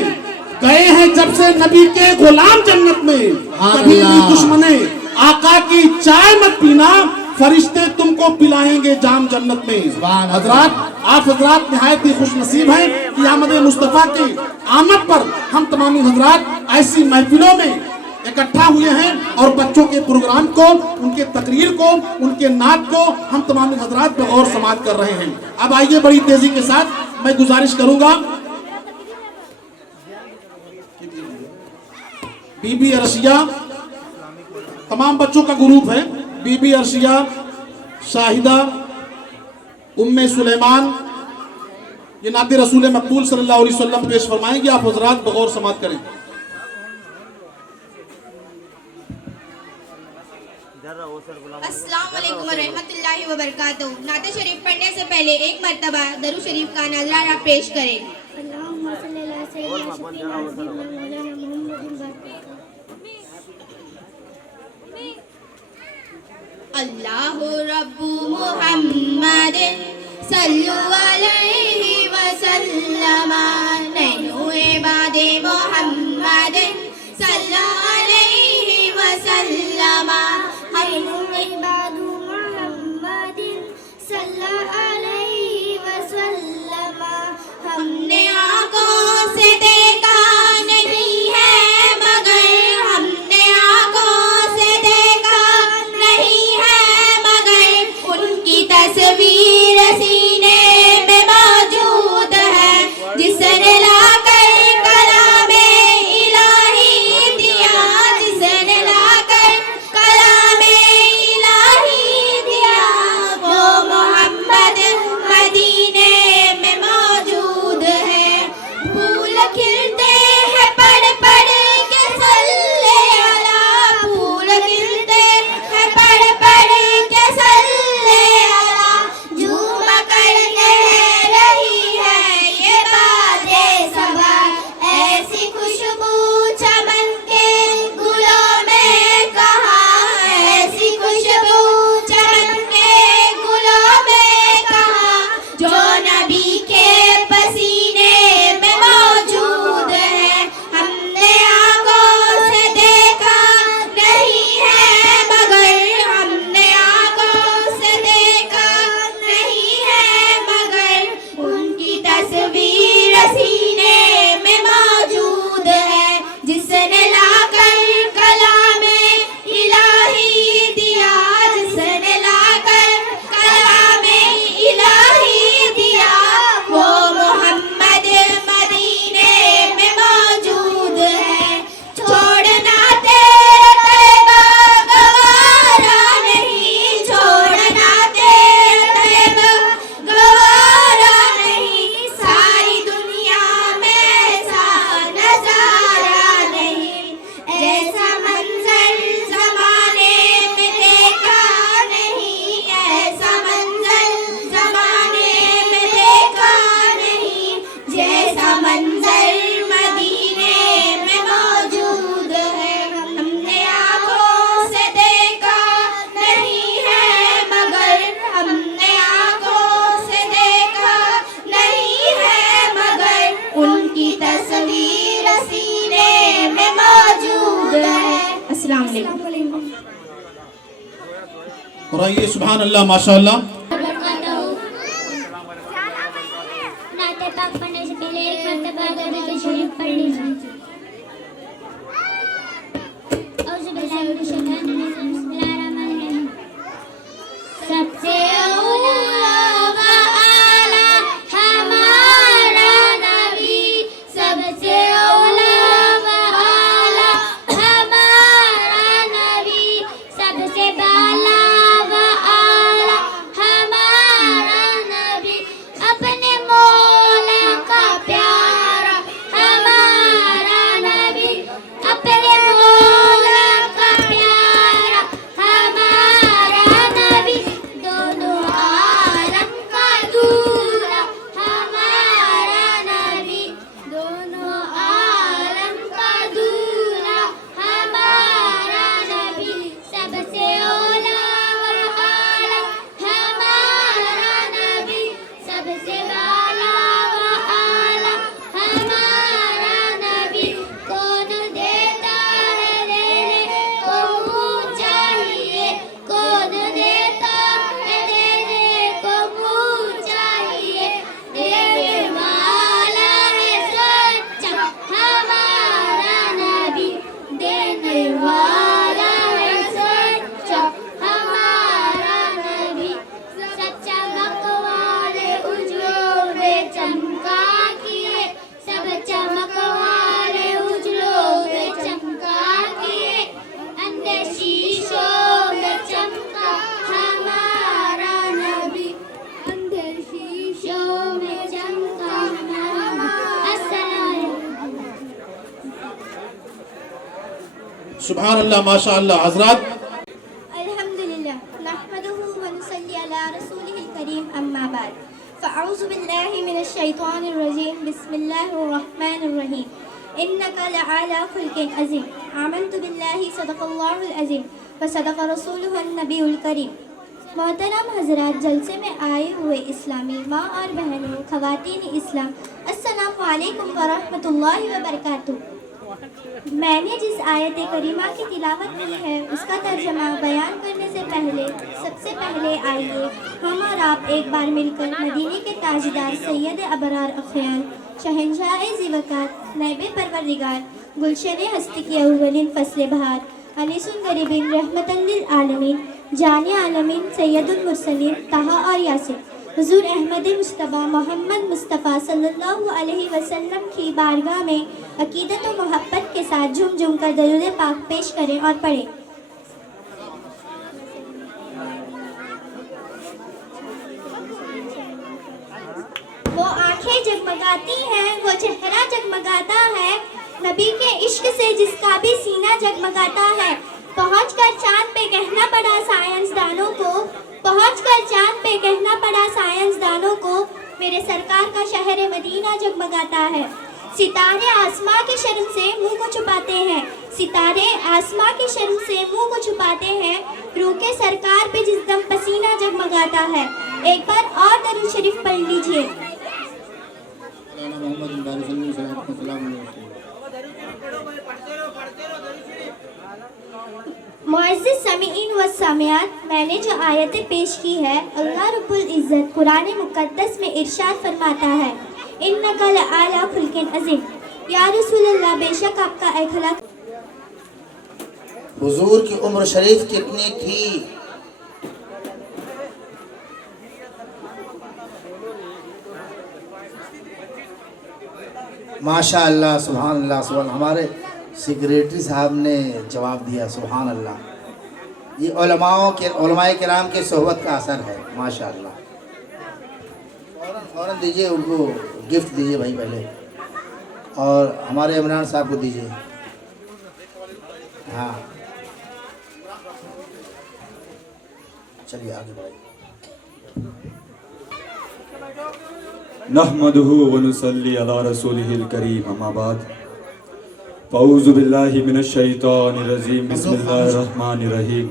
गए हैं जब से नबी के गुलाम जन्नत में। कभी भी दुश्मने आका की चाय मत पीना, फरिश्ते तुमको पिलाएंगे जाम जन्नत में। हजरात, आप हजरात निहायत ही खुश नसीब हैं कि आमद मुस्तफ़ा की आमद पर हम तमामी हजरात ऐसी महफिलों में इकट्ठा हुए हैं, और बच्चों के प्रोग्राम को, उनके तकरीर को, उनके नात को हम तमामी हजरात पे गौर समात कर रहे हैं। अब आइए बड़ी तेजी के साथ मैं गुजारिश करूंगा, बीबी अरशिया, तमाम बच्चों का ग्रुप है, बीबी अरशिया, शाहिदा, उम्मे सुलेमान, ये नाते रसूल मकबूल सल्लल्लाहु अलैहि वसल्लम पेश फरमाएंगे। आप हजरात बगौर समात करें। अस्सलाम वालेकुम रहमतुल्लाहि व बरकातहू। नाते शरीफ पढ़ने से पहले एक मर्तबा दरूद शरीफ का नज़राना पेश करें। अल्लाहु रब्बु मुहम्मदिन सल्लु अलैहि वसल्लम, नैनु इबादे मुहम्मदिन सल्लु अलैहि वसल्लम। हम अस्सलाम वालेकुम। और आइए सुभान अल्लाह माशाअल्लाह। नाते पाक पढ़ने से पहले एक मर्तबा दरूद शरीफ पढ़ लीजिए। औज़ु बिल्लाहि मिनश शैतानिर रजीम, बिस्मिल्लाहिर रहमानिर रहीम। सबसे औला व आला हमारा नबी, सबसे औला व आला हमारा नबी, सबसे बाला व आला हमारा नबी, अपने मौला का प्यारा हमारा नबी, अपने मौला का प्यारा हमारा नबी, दोनों आलम का दूल्हा हमारा नबी, दोनों आलम का दूल्हा हमारा नबी, सबसे औला व आला हमारा नबी, सबसे बाला व आला हमारा नबी, कौन देता है देने को मुँह चाहिए, कौन देता है देने को मुँह चाहिए, देने वाला है सच्चा हमारा नबी, देने वाला है सच्चा हमारा नबी, सच्चा मकवाले उजलों में चमका किए, सब चमक वाले उजलों में चमका किए, अंधे शीशों में चमका हमारा नबी, अंधे शीशों में चमका हमारा। अस्सलाम सुभान अल्लाह माशाअल्लाह। हजरात अल्हम्दुलिल्लाह नहमदुहु व नुसल्ली अला रसूलिहिल करीम, अम्मा बाद, फ़अऊज़ु बिल्लाहि मिनश शैतानिर रजीम, बिस्मिल्लाहिर रहमानिर रहीम, इन्नका लअला खुल्किन अज़ीम, आमनतु बिल्लाहि सदक़ल्लाहुल अज़ीम व सदक़ रसूलुहुन नबियुल करीम। मोहतरम हज़रात, जलसे में आए हुए इस्लामी माँ और बहनों, ख़वातीन इस्लाम, अस्सलामु अलैकुम व रहमतुल्लाहि व बरकातुहू। मैंने जिस आयत करीमा की तिलावत की है उसका तर्जमा बयान करने से पहले सबसे पहले आइए हम और आप एक बार मिलकर मदीने के ताजदार सैयद अबरार अखयार, शहंशाह ज़िवक़ात, नैबे परवरदिगार, गुलशन हस्ती की अव्वलिन फ़स्ल बहार, अनीसुल गरीबीन, रहमतन लिल आलमीन, जाने आलमीन, सैयदुल मुरसलीन, तहा और यासिर, हुजूर अहमद मुस्तफ़ा मोहम्मद मुस्तफ़ा सल्लल्लाहु अलैहि वसल्लम की बारगाह में अकीदत और मोहब्बत के साथ झूम झूम कर दरूद पाक पेश करें और पढ़ें। वो आंखें जगमगाती हैं, वो चेहरा जगमगाता है, नबी के इश्क से जिसका भी सीना जगमगाता है। पहुंचकर चांद पे कहना पड़ा साइंसदानों को, पहुंचकर चांद पे कहना पड़ा साइंसदानों को, मेरे सरकार का शहर मदीना जगमगाता है। सितारे आसमां की शर्म से मुंह को छुपाते हैं, सितारे आसमां की शर्म से मुंह को छुपाते हैं, रूह के सरकार पे जिस दम पसीना जगमगाता है। एक बार और दरूद शरीफ पढ़ लीजिए। मुअज़्ज़िज़ समीईन व सामियात, मैंने जो आयतें पेश की है, अल्लाह रब्बुल इज़्ज़त कुरान मुक़द्दस में इरशाद फरमाता है, इन्नका लअला खुल्किन अज़ीम, या रसूलल्लाह, बेशक आपका अखलाक। हुजूर की उम्र शरीफ कितनी थी? माशाअल्लाह, सुभान अल्लाह, सुभान। हमारे सेक्रेटरी साहब ने जवाब दिया, सुभान अल्लाह। ये उलमाए किराम के सोहबत का असर है, माशाअल्लाह। फ़ौरन दीजिए, उनको गिफ्ट दीजिए भाई पहले, और हमारे इमरान साहब को दीजिए। हाँ, चलिए आगे बढ़ाइए। नहमदुहु व नुसल्ली अला रसूलिहिल करीम, अम्मा बाद, फ़अऊज़ु बिल्लाहि मिनश शैतानिर रजीम, बिस्मिल्लाहिर रहमानिर रहीम।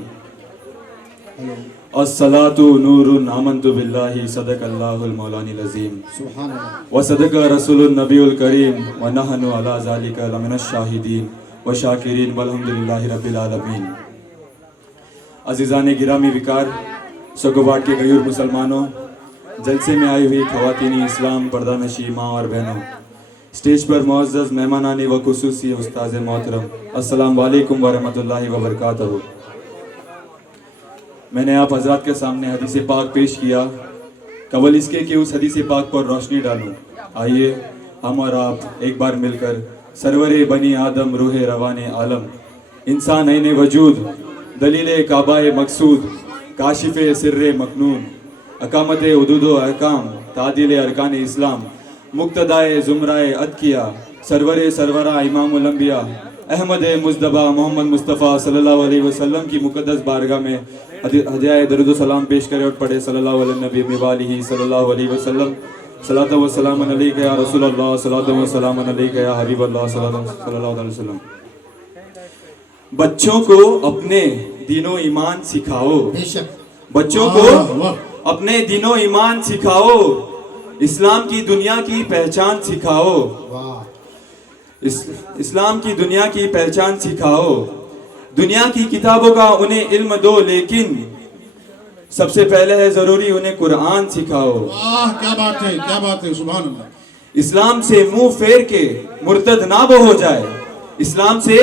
अस्सलातु नूरुन आमन्तु बिल्लाहि सदक़ल्लाहुल मौलानिल अज़ीम व सदक़ रसूलुन नबियुल करीम व नहनु अला ज़ालिका लमिनश शाहिदीन व शाकिरीन वल्हम्दुलिल्लाहि रब्बिल आलमीन। अज़ीज़ान गिरामी विकार, सगोवाट के गयूर मुसलमानों, जलसे में आई हुई ख़वातीनी इस्लाम, पर्दानशी माँ और बहनों, स्टेज पर मुअज़्ज़ज़ मेहमानानी व खुसूसी उस्ताज़ मोहतरम, अस्सलाम वालेकुम व रहमतुल्लाहि व बरकातहू। मैंने आप हज़रात के सामने हदीस पाक पेश किया, कबल इसके कि उस हदीस पाक पर रोशनी डालूं। आइए हम और आप एक बार मिलकर सरवरे बनी आदम, रूहे रवाने आलम, इंसान ऐने वजूद, दलील काबाए मकसूद, काशिफ़े सिर्रे मकनून, अकामत उदूदो अहकाम, तादिल अरकान इस्लाम, मुक्तदाए ज़ुमराए अदकिया, सरवरे सरवरा इमामुल अंबिया, अहमद मुज़दबा मोहम्मद मुस्तफ़ा सल्लल्लाहु अलैहि वसल्लम की मुक़द्दस बारगाह में हदिया दरूद सलाम पेश करे और पढ़े सल्लल्लाहु अलैहि व आलिहि सल्लल्लाहु अलैहि वसल्लम। सलातो व सलाम अलैका या रसूल अल्लाह, सलातो व सलाम अलैका या हबीब अल्लाह सल्लल्लाहु अलैहि वसल्लम। बच्चों को अपने दीनो ईमान सिखाओ, बच्चों को अपने दीनो ईमान सिखाओ, इस्लाम की दुनिया की पहचान सिखाओ, इस्लाम की दुनिया की पहचान सिखाओ। दुनिया की किताबों का उन्हें इल्म दो, लेकिन सबसे पहले है जरूरी उन्हें कुरान सिखाओ। वाह, क्या बात है, क्या बात है, सुभान अल्लाह। इस्लाम से मुंह फेर के मुर्तद ना वो हो जाए, इस्लाम से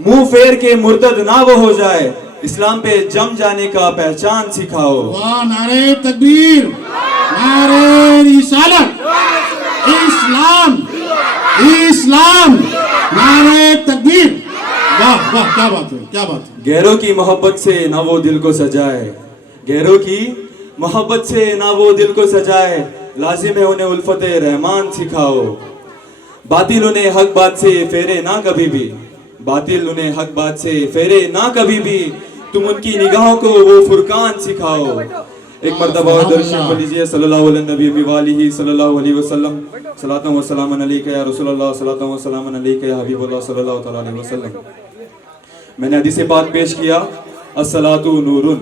मुंह फेर के मुर्तद ना वो हो जाए, इस्लाम पे जम जाने का पहचान सिखाओ। वाह, नारे तकबीर, नारे रिसालत, इस्लाम, इस्लाम, नारे तकबीर। वाह वाह, क्या बात है, क्या बात है। गैरों की मोहब्बत से ना वो दिल को सजाए, गैरों की मोहब्बत से ना वो दिल को सजाए, लाजिम है उन्हें उल्फत रहमान सिखाओ। बातिल उन्हें हक बात से फेरे ना कभी भी, बातिल उन्हें हक बात से फेरे ना कभी भी, तुम उनकी निगाहों को वो फुरकान सिखाओ। एक मर्तबा और दरूद शरीफ पढ़ लीजिए, सल्लल्लाहु अलैहि सल्लल्लाहु अलैहि वसल्लम, सलातो व सलाम अलैका या रसूल अल्लाह, सलातो व सलाम अलैका या हबीब अल्लाह सल्लल्लाहु तआला अलैहि वसल्लम। मैंने हदीस पाक पेश किया, अस्सलातु नूरुन।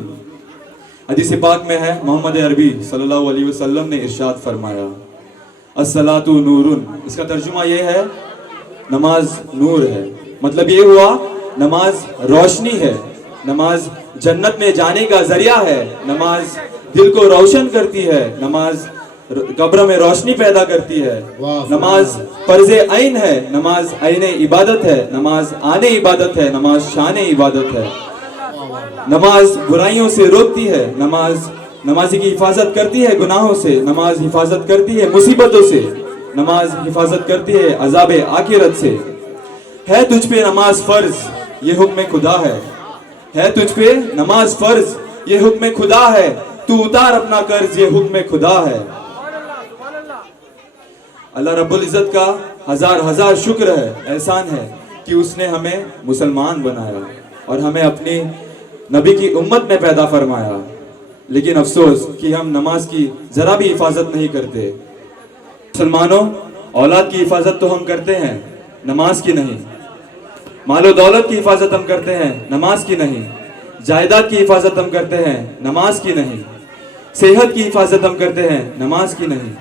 हदीस पाक में है, मोहम्मद अरबी सल्लल्लाहु अलैहि वसल्लम ने इरशाद फरमाया, अस्सलातु नूरुन। इसका तर्जुमा ये है, नमाज नूर है। मतलब ये हुआ, नमाज रोशनी है, नमाज जन्नत में जाने का जरिया है, नमाज दिल को रोशन करती है, नमाज कब्र में रोशनी पैदा करती है, नमाज फर्ज ऐन है, नमाज ऐने इबादत है, नमाज आने इबादत है, नमाज शान इबादत है, नमाज बुराइयों से रोकती है, नमाज नमाजी की हिफाजत करती है गुनाहों से, नमाज हिफाजत करती है मुसीबतों से, नमाज हिफाजत करती है अजाब आखिरत से। है तुझ पे नमाज फर्ज, ये हुक्म खुदा है तुझ पे नमाज फर्ज, ये हुक्म खुदा है, तू उतार अपना कर्ज, ये हुक्म खुदा है। अल्लाह रब्बुल इज़्ज़त का हजार हजार शुक्र है, एहसान है कि उसने हमें मुसलमान बनाया और हमें अपनी नबी की उम्मत में पैदा फरमाया। लेकिन अफसोस कि हम नमाज की जरा भी हिफाजत नहीं करते। मुसलमानों, औलाद की हिफाजत तो हम करते हैं, नमाज की नहीं। मालो दौलत की हिफाजत हम करते हैं, नमाज की नहीं। जायदाद की हिफाजत हम करते हैं, नमाज की नहीं। सेहत की हिफाजत हम करते हैं, नमाज की नहीं।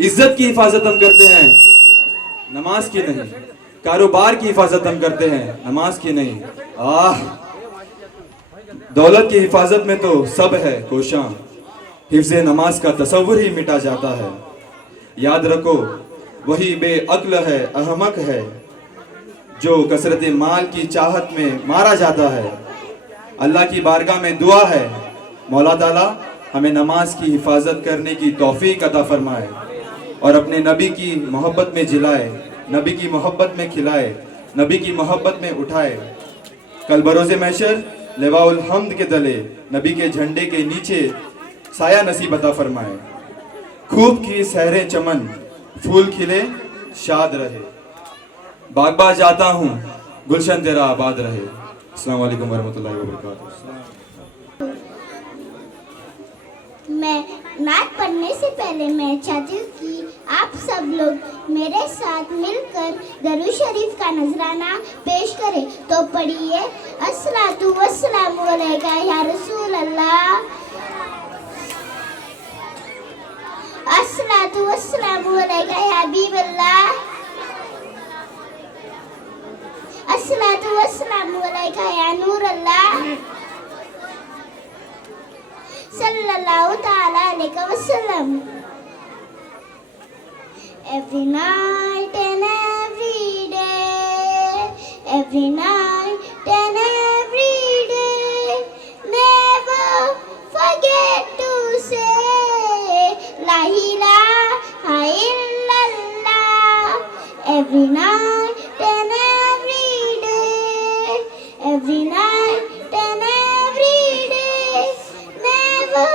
इज्जत की हिफाजत हम करते हैं, नमाज की नहीं। कारोबार की हिफाजत हम करते हैं, नमाज की नहीं। दौलत की हिफाजत में तो सब है कोशां, हिफ्ज़े नमाज का तसव्वुर ही मिटा जाता है। याद रखो, वही बेअक्ल है, अहमक है, जो कसरत माल की चाहत में मारा जाता है। अल्लाह की बारगाह में दुआ है, मौला ताला हमें नमाज की हिफाजत करने की तौफीक अता फरमाए और अपने नबी की मोहब्बत में जिलाए, नबी की मोहब्बत में खिलाए, नबी की मोहब्बत में उठाए। कल बरोज़े महशर लिवाउल हम्द के तले नबी के झंडे के नीचे साया नसीब अता फरमाए। खूब की सहरे चमन, फूल खिले शाद रहे, बागबा जाता हूँ गुलशन तेरा आबाद रहे। अस्सलाम वालेकुम वरहमतुल्लाहि वबरकातुहू। मैं नात पढ़ने से पहले मैं चाहती हूँ कि आप सब लोग मेरे साथ मिलकर दरूद शरीफ का नजराना पेश करें। तो पढ़िए, अस्सलातु वस्सलामु अलैका या रसूल अल्लाह, अस्सलातु वस्सलामु अलैका या हबीब अल्लाह, अस्सलातु वस्सलामु अलैका या नूर अल्लाह सल्लल्लाहु ताला अलैहि वसल्लम. Every night and every day, every night and every day, never forget to say La ilaha illallah. Every night and every day, every night and every day, never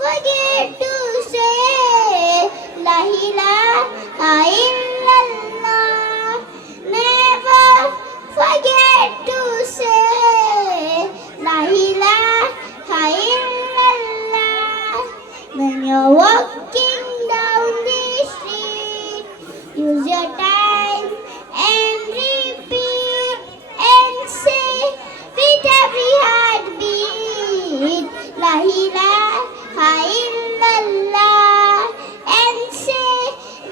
forget to say La ilaha illallah. Never forget to say La ilaha illallah. When you're walking down the street, use your time and repeat and say with every heartbeat La ilaha illallah. And say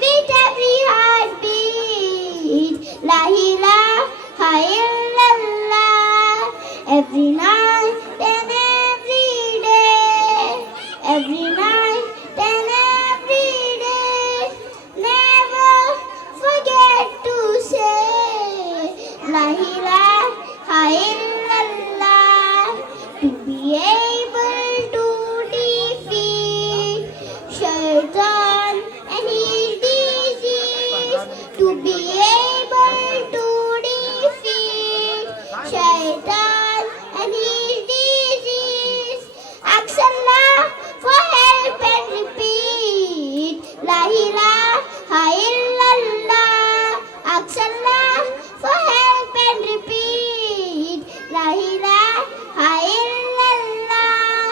with every heartbeat La ilaha illallah. Every night and every day, every night and every day, never forget to say La ilaha illallah. To be able to defeat Shaitan and his disease, to be able to defeat Shaitan and his disease, ask Allah for help and repeat La ilaha illallah. Ask Allah for help and repeat La ilaha illallah.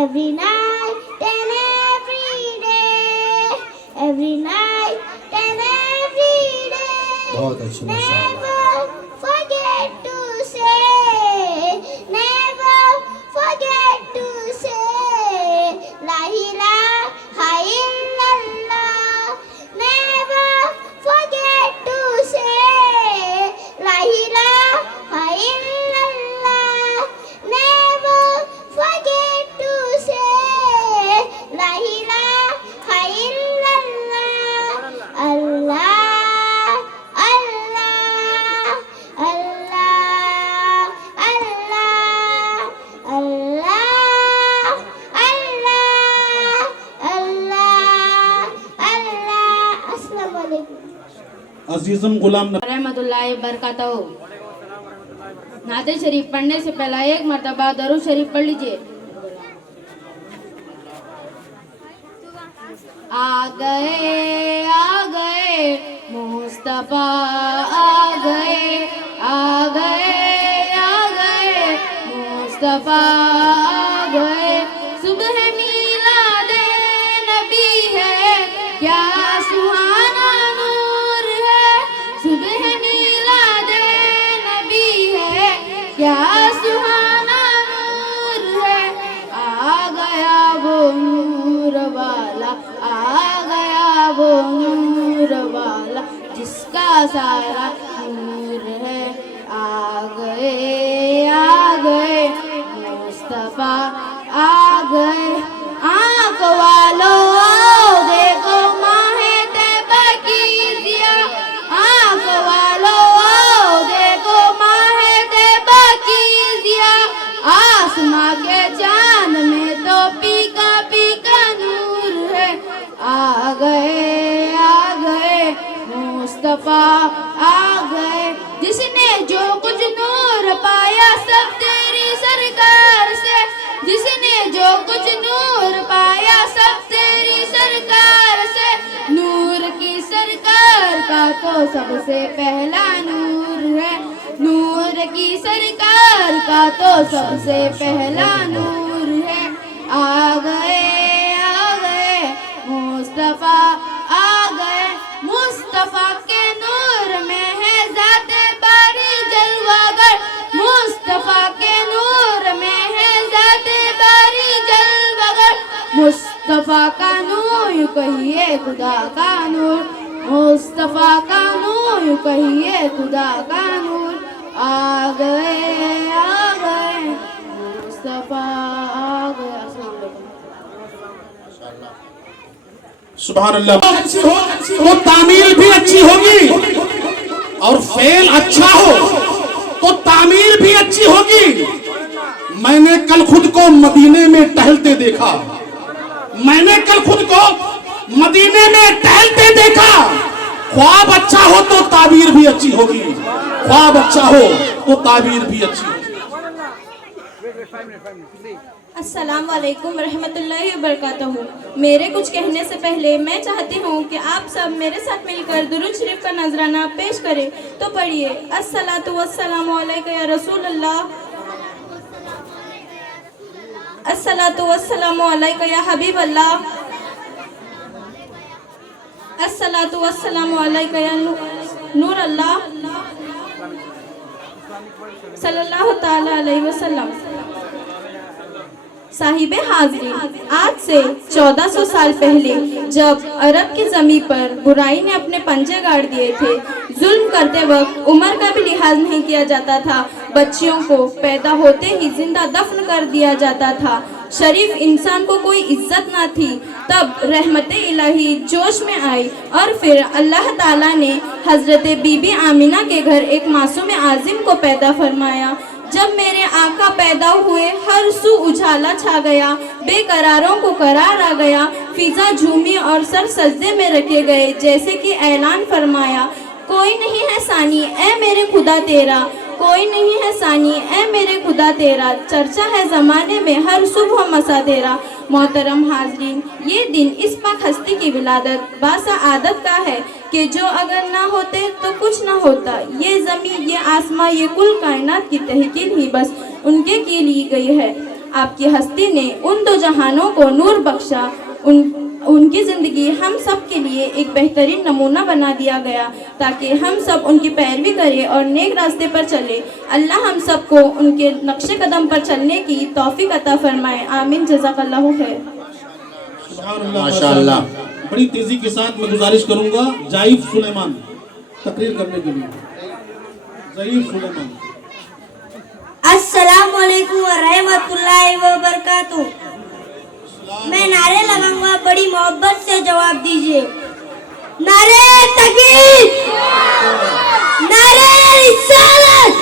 Every night and every day, every night and every day, बहुत अच्छी माशाअल्लाह. never forget to say, never forget to say La ilaha illallah. Never forget to say La ilaha illallah. Never forget to say La ilaha illallah. Allah, Allah, Allah, Allah, Allah, Allah, Allah, Allah. Assalamu alaikum. अजीज़म गुलाम रहमतुल्लाहि बरकातहू. नाते शरीफ पढ़ने से पहला एक मर्तबा दरूद शरीफ पढ़ लीजिए. आ गए मुस्तफा आ गए मुस्तफा आ गए. सुबह मीलादे नबी है क्या सुहाना नूर है. सुबह मीलादे नबी है क्या सुहाना नूर है. आ गया वो नूर वाला, आ गया वो नूर वाला जिसका सारा नूर है. आ गए मुस्तफा आ गए. आँख वालों देखो माहे तैबा की ज़िया. आँख वालों देखो माहे तैबा की ज़िया. आसमां के चांद में तो पीका पीका नूर है. आ गए मुस्तफा आ गए. जिसने जो कुछ नूर पाया सब तेरी सरकार से. जिसने जो कुछ नूर पाया सब तेरी सरकार से. नूर की सरकार का तो सबसे पहला नूर है. नूर की सरकार का तो सबसे पहला नूर है. आ गए मुस्तफा आ गए. मुस्तफा के नूर में है ज़ाते बारी जलवागर. मुस्तफा के नूर में है ज़ाते बारी जलवागर. मुस्तफा का नूर कहिए खुदा का नूर. मुस्तफा का नूर कहिए खुदा का नूर. आ आ गए मुस्तफा आ गए। अस्सलाम वालेकुम। सुभान अल्लाह। तो तामीर भी अच्छी होगी और फेल अच्छा हो तो तामीर भी अच्छी होगी। मैंने कल खुद को मदीने में टहलते देखा, मैंने कल खुद को मदीने में टहलते देखा। ख्वाब अच्छा हो तो ताबीर भी अच्छी होगी, ख्वाब अच्छा हो तो ताबीर भी अच्छी होगी। अस्सलाम वालेकुम रहमतुल्लाहि व बरकातहू। मेरे कुछ कहने से पहले मैं चाहती हूँ कि आप सब मेरे साथ मिलकर दुरूद शरीफ का नजराना पेश करें। तो पढ़िए, अस्सलातु वस्सलामु अलैका या रसूल अल्लाह, अस्सलातु वस्सलामु अलैका या हबीब अल्लाह, अस्सलातु वस्सलामु अलैका या नूर अल्लाह सल्लल्लाहु ताला अलैहि वसल्लम। साहिब हाज़रीन, आज से 1400 साल पहले जब अरब की ज़मीन पर बुराई ने अपने पंजे गाड़ दिए थे, जुल्म करते वक्त उम्र का भी लिहाज नहीं किया जाता था, बच्चियों को पैदा होते ही जिंदा दफन कर दिया जाता था, शरीफ इंसान को कोई इज्जत ना थी, तब रहमत इलाही जोश में आई और फिर अल्लाह ताला ने हज़रत बीबी आमिना के घर एक मासूम आजिम को पैदा फरमाया। जब मेरे आका पैदा हुए हर सू उजाला छा गया, बेकरारों को करार आ गया, फिजा झूमी और सर सजदे में रखे गए, जैसे कि ऐलान फरमाया, कोई नहीं है सानी ऐ मेरे खुदा तेरा, कोई नहीं है सानी ऐ मेरे खुदा तेरा, चर्चा है ज़माने में हर सुबह मसा तेरा। मोहतरम हाज़रीन, ये दिन इस पाक हस्ती की विलादत बासा आदत का है कि जो अगर ना होते तो कुछ ना होता। ये ज़मीन, ये आसमां, ये कुल कायनात की तहकील ही बस उनके की ली गई है। आपकी हस्ती ने उन दो जहानों को नूर बख्शा, उनकी ज़िंदगी हम सब के लिए एक बेहतरीन नमूना बना दिया गया ताकि हम सब उनकी पैरवी करें और नेक रास्ते पर चले। अल्लाह हम सबको उनके नक्शे कदम पर चलने की तौफीक अता फरमाए। आमीन। जज़ाकल्लाहु खैर। माशाअल्लाह। बड़ी तेजी के साथ मैं गुजारिश करूंगा जाइफ सुलेमान तकरीर करने के लिए। जाइफ सुलेमान। अस्सलाम वालेकुम व रहमतुल्लाहि व बरकातहू। मैं नारे लगाऊंगा, बड़ी मोहब्बत से जवाब दीजिए। नारे तकबीर, नारे रिसालत,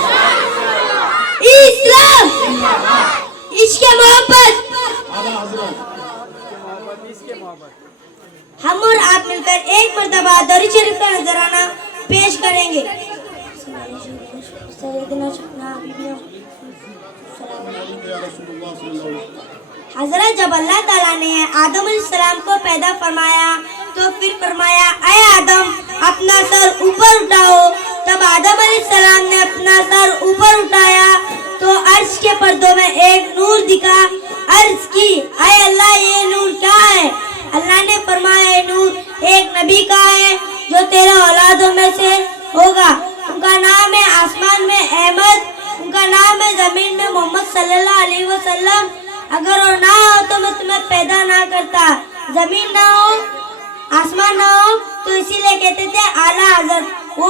इस्लाम, इश्क मोहब्बत। हम और आप मिलकर एक मर्तबा दरूद शरीफ का नजराना पेश करेंगे। हजरत जब अल्लाह ताला ने आदम अलैहिस्सलाम को पैदा फरमाया तो फिर फरमाया, ऐ आदम अपना सर ऊपर उठाओ। तब आदम अलैहिस्सलाम ने अपना सर ऊपर उठाया तो अर्श के पर्दों में एक नूर दिखा। अर्ज की, ऐ अल्लाह ये नूर क्या है? अल्लाह ने फरमाया, ये नूर एक नबी का है जो तेरे औलादों में से होगा। उनका नाम है आसमान में अहमद, उनका नाम है जमीन में मोहम्मद सल्लल्लाहु अलैहि वसल्लम। अगर वो ना हो तो मैं तुम्हें पैदा ना करता। जमीन ना हो, आसमान ना हो तो इसीलिए कहते थे आला हज़रत। वो